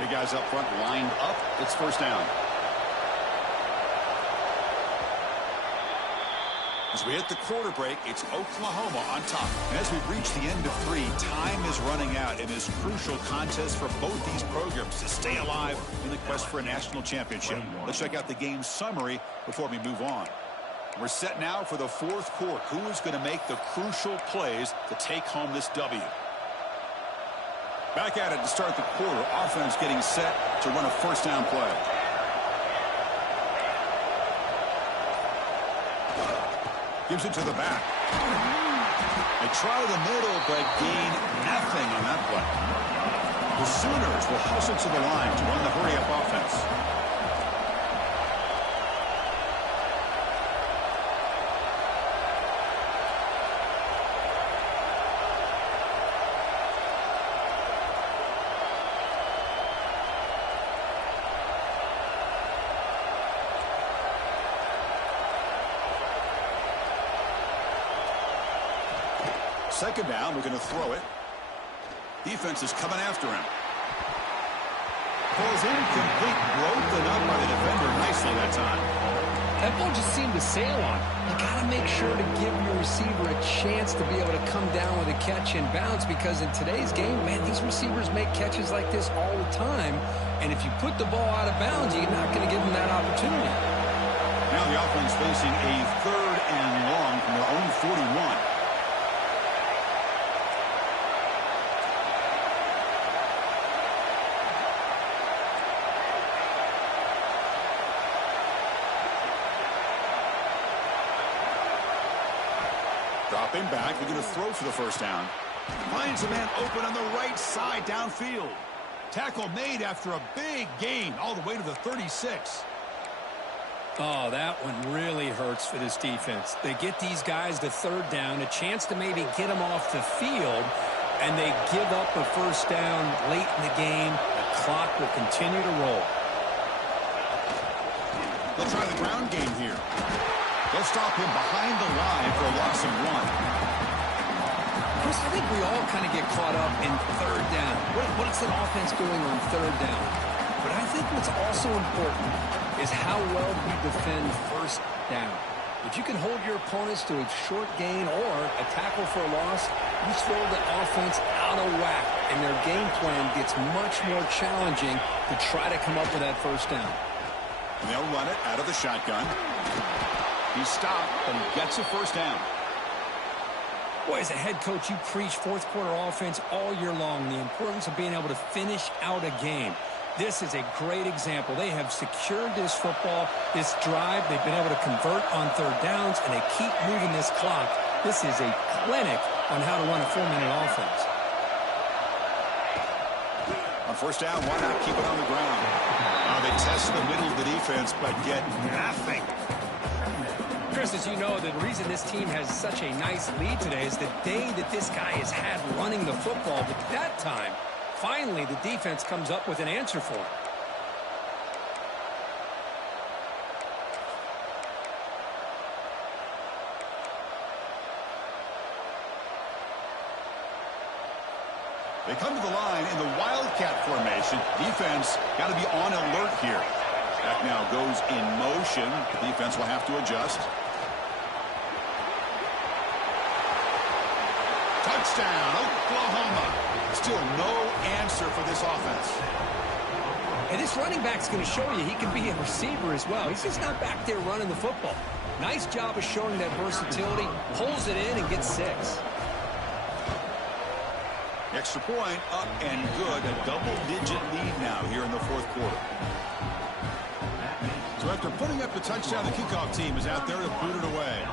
Big guys up front lined up. It's 1st down. As we hit the quarter break, it's Oklahoma on top. And as we reach the end of 3, time is running out in this crucial contest for both these programs to stay alive in the quest for a national championship. Let's check out the game summary before we move on. We're set now for the 4th quarter. Who is going to make the crucial plays to take home this W? Back at it to start the quarter. Offense getting set to run a 1st down play. Gives it to the back. They try the middle, but gain nothing on that play. The Sooners will hustle to the line to run the hurry-up offense. Second down, we're going to throw it. Defense is coming after him. Falls incomplete, broken up by the defender nicely that time. That ball just seemed to sail on. You got to make sure to give your receiver a chance to be able to come down with a catch and bounce because in today's game, man, these receivers make catches like this all the time. And if you put the ball out of bounds, you're not going to give them that opportunity. Now the offense facing a 3rd and long from their own 41. Dropping back, they're going to throw for the 1st down. Finds a man open on the right side downfield. Tackle made after a big gain all the way to the 36. Oh, that one really hurts for this defense. They get these guys to 3rd down, a chance to maybe get them off the field, and they give up a 1st down late in the game. A clock will continue to roll. They'll try the ground game here. They'll stop him behind the line for a loss of 1. Chris, I think we all kind of get caught up in third down. What's an offense doing on third down? But I think what's also important is how well we defend first down. If you can hold your opponents to a short gain or a tackle for a loss, you throw the offense out of whack, and their game plan gets much more challenging to try to come up with that first down. And they'll run it out of the shotgun. He's stopped, but he gets a first down. Boy, as a head coach, you preach fourth quarter offense all year long, the importance of being able to finish out a game. This is a great example. They have secured this football, this drive. They've been able to convert on third downs, and they keep moving this clock. This is a clinic on how to run a 4-minute offense. On first down, why not keep it on the ground? They test the middle of the defense, but get nothing. Chris, as you know, the reason this team has such a nice lead today is the day that this guy has had running the football. But that time, finally, the defense comes up with an answer for him. They come to the line in the Wildcat formation. Defense got to be on alert here. Back now goes in motion. The defense will have to adjust. Touchdown, Oklahoma. Still no answer for this offense. And this running back's going to show you he can be a receiver as well. He's just not back there running the football. Nice job of showing that versatility. Pulls it in and gets 6. Extra point up and good. A double-digit lead now here in the fourth quarter. So after putting up the touchdown, the kickoff team is out there to boot it away.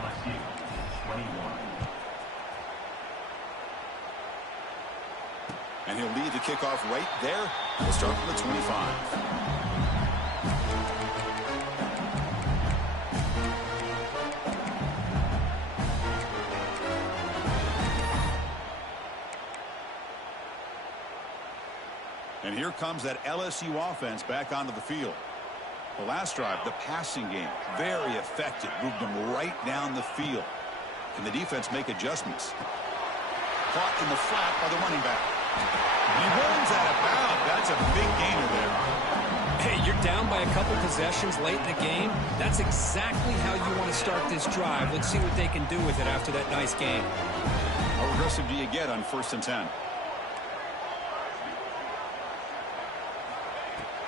And he'll lead the kickoff right there. We'll start from the 25. And here comes that LSU offense back onto the field. The last drive, the passing game, very effective. Moved them right down the field. Can the defense make adjustments? Caught in the flat by the running back. And he runs out of bounds. That's a big gainer there. Hey, you're down by a couple possessions late in the game. That's exactly how you want to start this drive. Let's see what they can do with it after that nice game. How aggressive do you get on 1st and 10?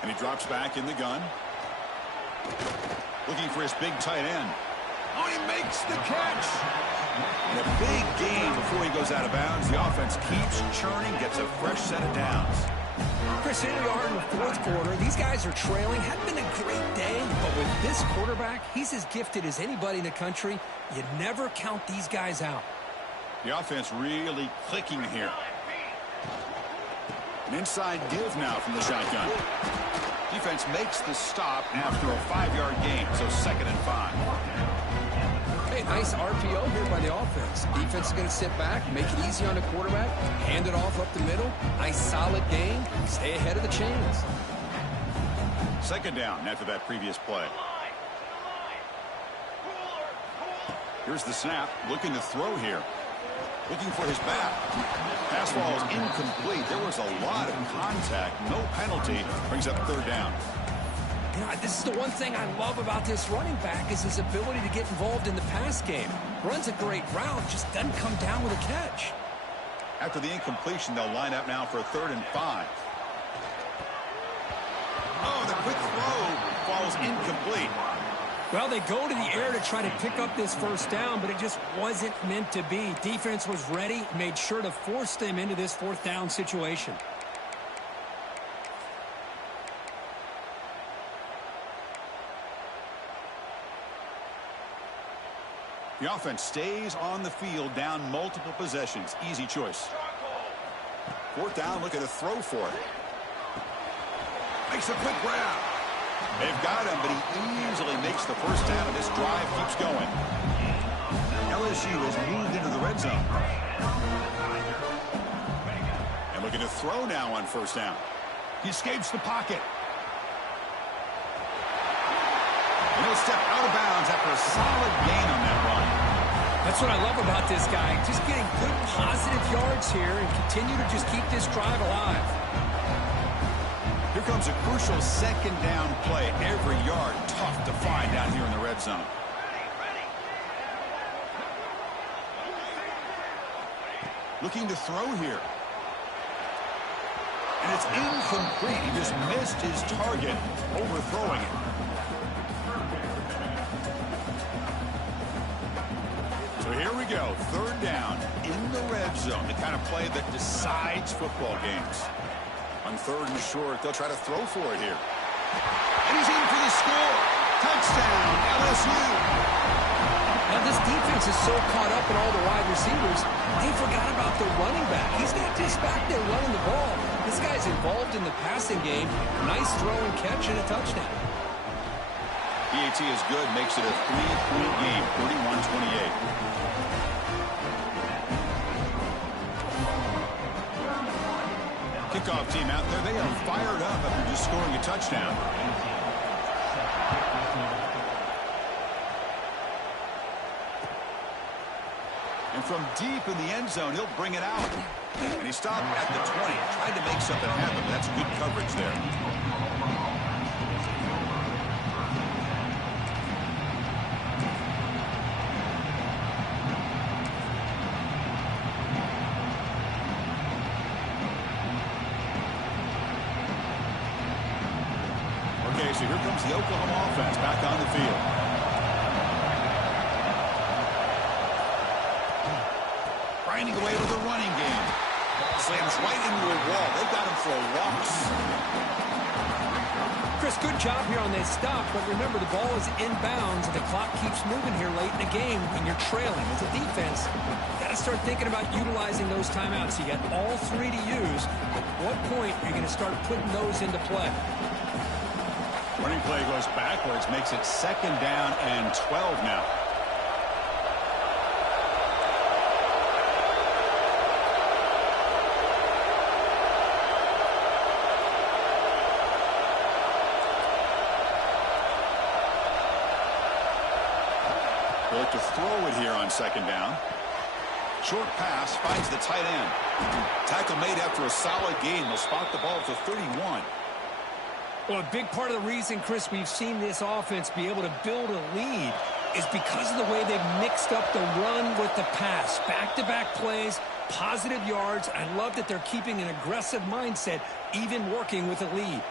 And he drops back in the gun. Looking for his big tight end. Oh, he makes the catch. And a big gain before he goes out of bounds. The offense keeps churning, gets a fresh set of downs. Chris, here we are in the fourth quarter. These guys are trailing. Hadn't been a great day, but with this quarterback, he's as gifted as anybody in the country. You never count these guys out. The offense really clicking here. An inside give now from the shotgun. Defense makes the stop after a 5-yard gain, so 2nd and 5. Hey, nice RPO here by the offense. Defense is going to sit back, make it easy on the quarterback, hand it off up the middle. Nice solid game. Stay ahead of the chains. 2nd down after that previous play. Here's the snap, looking to throw here. Looking for his back. Pass ball is incomplete. There was a lot of contact. No penalty. Brings up 3rd down. You know, this is the one thing I love about this running back is his ability to get involved in the pass game. Runs a great route, just doesn't come down with a catch. After the incompletion, they'll line up now for a 3rd and 5. Oh, the quick throw falls incomplete. Well, they go to the air to try to pick up this first down, but it just wasn't meant to be. Defense was ready, made sure to force them into this 4th down situation. The offense stays on the field, down multiple possessions. Easy choice. 4th down, look at a throw for it. Makes a quick grab. They've got him, but he easily makes the first down, and this drive keeps going. LSU has moved into the red zone. And looking to throw now on 1st down. He escapes the pocket. And he'll step out of bounds after a solid gain on that run. That's what I love about this guy. Just getting good positive yards here and continue to just keep this drive alive. Here comes a crucial second down play. Every yard tough to find down here in the red zone. Looking to throw here. And it's incomplete. He just missed his target, overthrowing it. So here we go, third down in the red zone, the kind of play that decides football games. On third and short, they'll try to throw for it here. And he's in for the score. Touchdown, LSU. Now this defense is so caught up in all the wide receivers, they forgot about the running back. He's not just back there running the ball. This guy's involved in the passing game. Nice throw and catch and a touchdown. PAT is good, makes it a 3-point game, 31-28. Kickoff team out there, they are fired up after just scoring a touchdown. And from deep in the end zone, he'll bring it out. And he stopped at the 20, tried to make something happen, but that's good coverage there. So here comes the Oklahoma offense back on the field. Grinding away with the running game. Slams right into a wall. They've got him for a loss. Chris, good job here on this stop, but remember the ball is inbounds and the clock keeps moving here late in the game when you're trailing. As a defense, you got to start thinking about utilizing those timeouts. You got all three to use. At what point are you going to start putting those into play? Running play goes backwards, makes it second down and 12 now. They look to throw it here on second down. Short pass finds the tight end. Tackle made after a solid gain. They'll spot the ball at the 31. Well, a big part of the reason, Chris, we've seen this offense be able to build a lead is because of the way they've mixed up the run with the pass. Back-to-back plays, positive yards. I love that they're keeping an aggressive mindset, even working with a lead.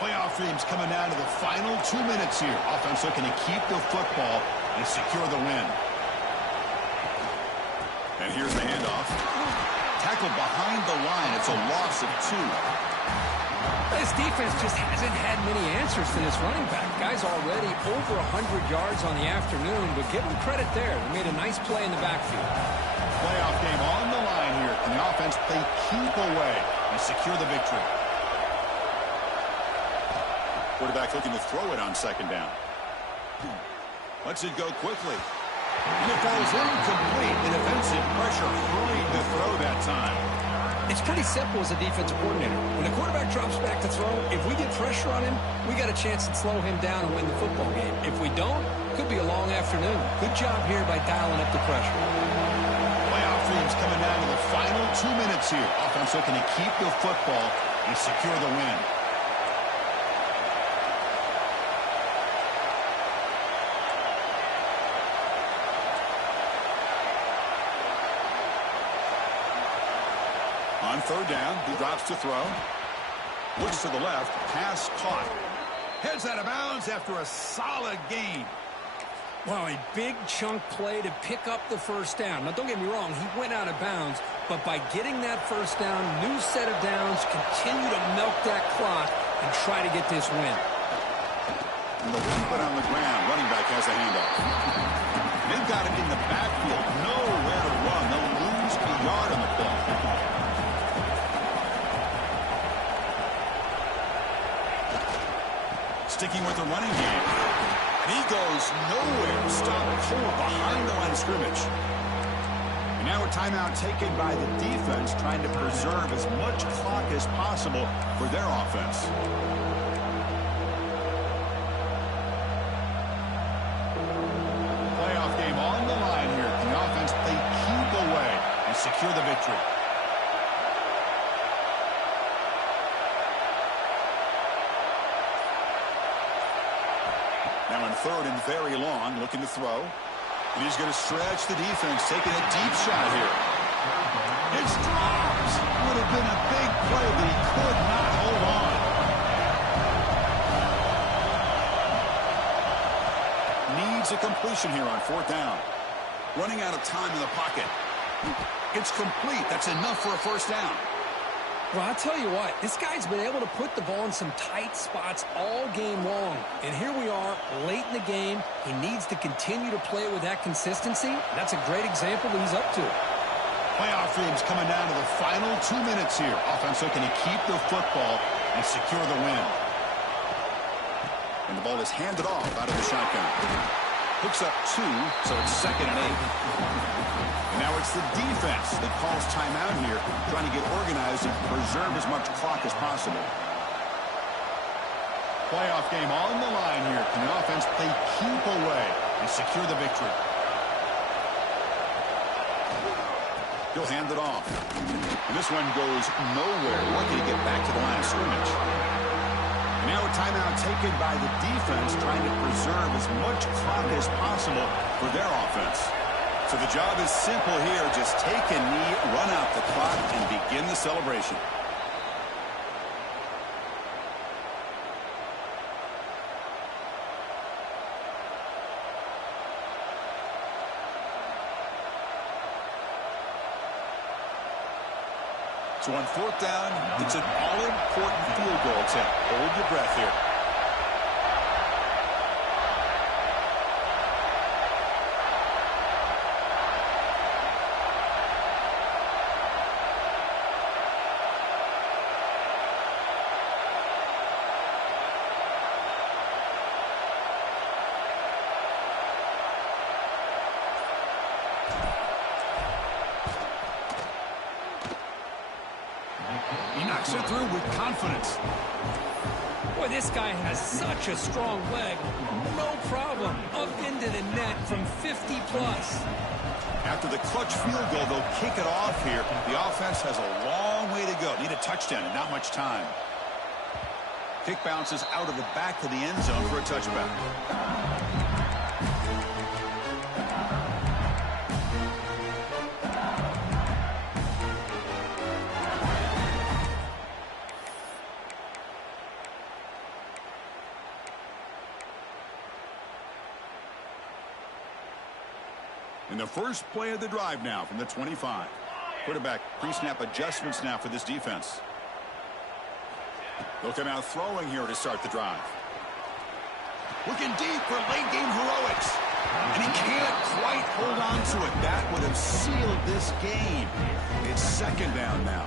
Playoff dreams coming down to the final 2 minutes here. Offense looking to keep the football and secure the win. And here's the handoff. Tackle behind the line. It's a loss of 2. This defense just hasn't had many answers to this running back. Guy's already over 100 yards on the afternoon, but give him credit there. They made a nice play in the backfield. Playoff game on the line here. And the offense play keep away and secure the victory. Quarterback looking to throw it on second down. Lets it go quickly. And it falls incomplete. The defensive pressure hurried the throw that time. It's pretty simple as a defensive coordinator. When the quarterback drops back to throw, if we get pressure on him, we got a chance to slow him down and win the football game. If we don't, could be a long afternoon. Good job here by dialing up the pressure. Playoff dreams coming down to the final 2 minutes here. Offense looking to keep the football and secure the win. On third down, he drops to throw. Looks to the left, pass caught. Heads out of bounds after a solid gain. Wow, a big chunk play to pick up the first down. Now, don't get me wrong, he went out of bounds, but by getting that first down, new set of downs, continue to milk that clock and try to get this win. And the one put on the ground, running back has a handoff. They've got it in the backfield, nowhere to run. They'll lose a yard on the play. sticking with the running game. And he goes nowhere. Stopped cold behind the line of scrimmage. And now a timeout taken by the defense, trying to preserve as much clock as possible for their offense. Playoff game on the line here. Can the offense play keep away and secure the victory? Now in third and very long, looking to throw. And he's going to stretch the defense, taking a deep shot here. It's dropped. Would have been a big play, but he could not hold on. Needs a completion here on fourth down. Running out of time in the pocket. It's complete. That's enough for a first down. Well, I'll tell you what, this guy's been able to put the ball in some tight spots all game long. And here we are, late in the game. He needs to continue to play with that consistency. That's a great example that he's up to. Playoff dreams coming down to the final 2 minutes here. Offense looking to keep the football and secure the win. And the ball is handed off out of the shotgun. Picks up 2, so it's 2nd and 8. And now it's the defense that calls timeout here, trying to get organized and preserve as much clock as possible. Playoff game on the line here. Can the offense play keep away and secure the victory? He'll hand it off. And this one goes nowhere. Lucky to get back to the line of scrimmage. And now a timeout taken by the defense, trying to preserve as much clock as possible for their offense. So the job is simple here. Just take a knee, run out the clock, and begin the celebration. So on fourth down, it's an all-important field goal attempt. Hold your breath here. He knocks it through with confidence. Boy, this guy has such a strong leg. No problem. Up into the net from 50-plus. After the clutch field goal, they'll kick it off here. The offense has a long way to go. Need a touchdown and not much time. Kick bounces out of the back of the end zone for a touchback. In the first play of the drive now from the 25. Quarterback pre-snap adjustments now for this defense. They'll come out throwing here to start the drive. Looking deep for late game heroics. And he can't quite hold on to it. That would have sealed this game. It's 2nd down now.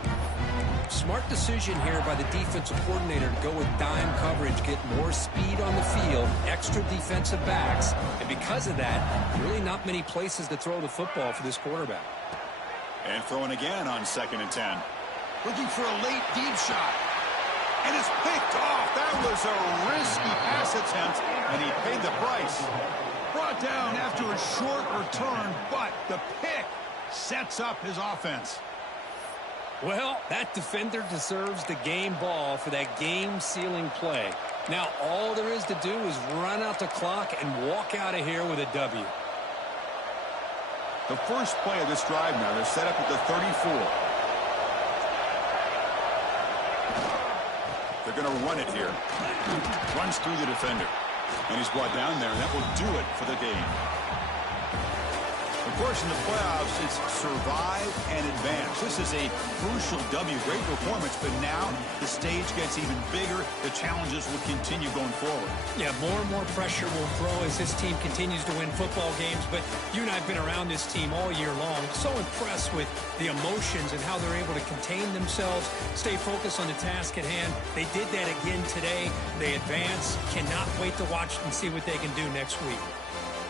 Smart decision here by the defensive coordinator to go with dime coverage, get more speed on the field, extra defensive backs, and because of that, really not many places to throw the football for this quarterback. And throwing again on 2nd and 10. Looking for a late deep shot. And it's picked off. That was a risky pass attempt, and he paid the price. Brought down after a short return, but the pick sets up his offense. Well, that defender deserves the game ball for that game-sealing play. Now, all there is to do is run out the clock and walk out of here with a W. The first play of this drive now, they're set up at the 34. They're going to run it here. Runs through the defender. And he's brought down there, and that will do it for the game. The Of course, in the playoffs, it's survive and advance. This is a crucial W. Great performance, but now the stage gets even bigger. The challenges will continue going forward. Yeah, more and more pressure will grow as this team continues to win football games, but you and I have been around this team all year long. So impressed with the emotions and how they're able to contain themselves, stay focused on the task at hand. They did that again today. They advance. Cannot wait to watch and see what they can do next week.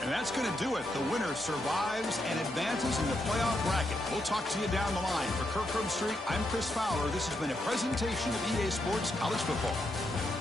And that's going to do it. The winner survives and advances in the playoff bracket. We'll talk to you down the line. For Kirk Herbstreit, I'm Chris Fowler. This has been a presentation of EA Sports College Football.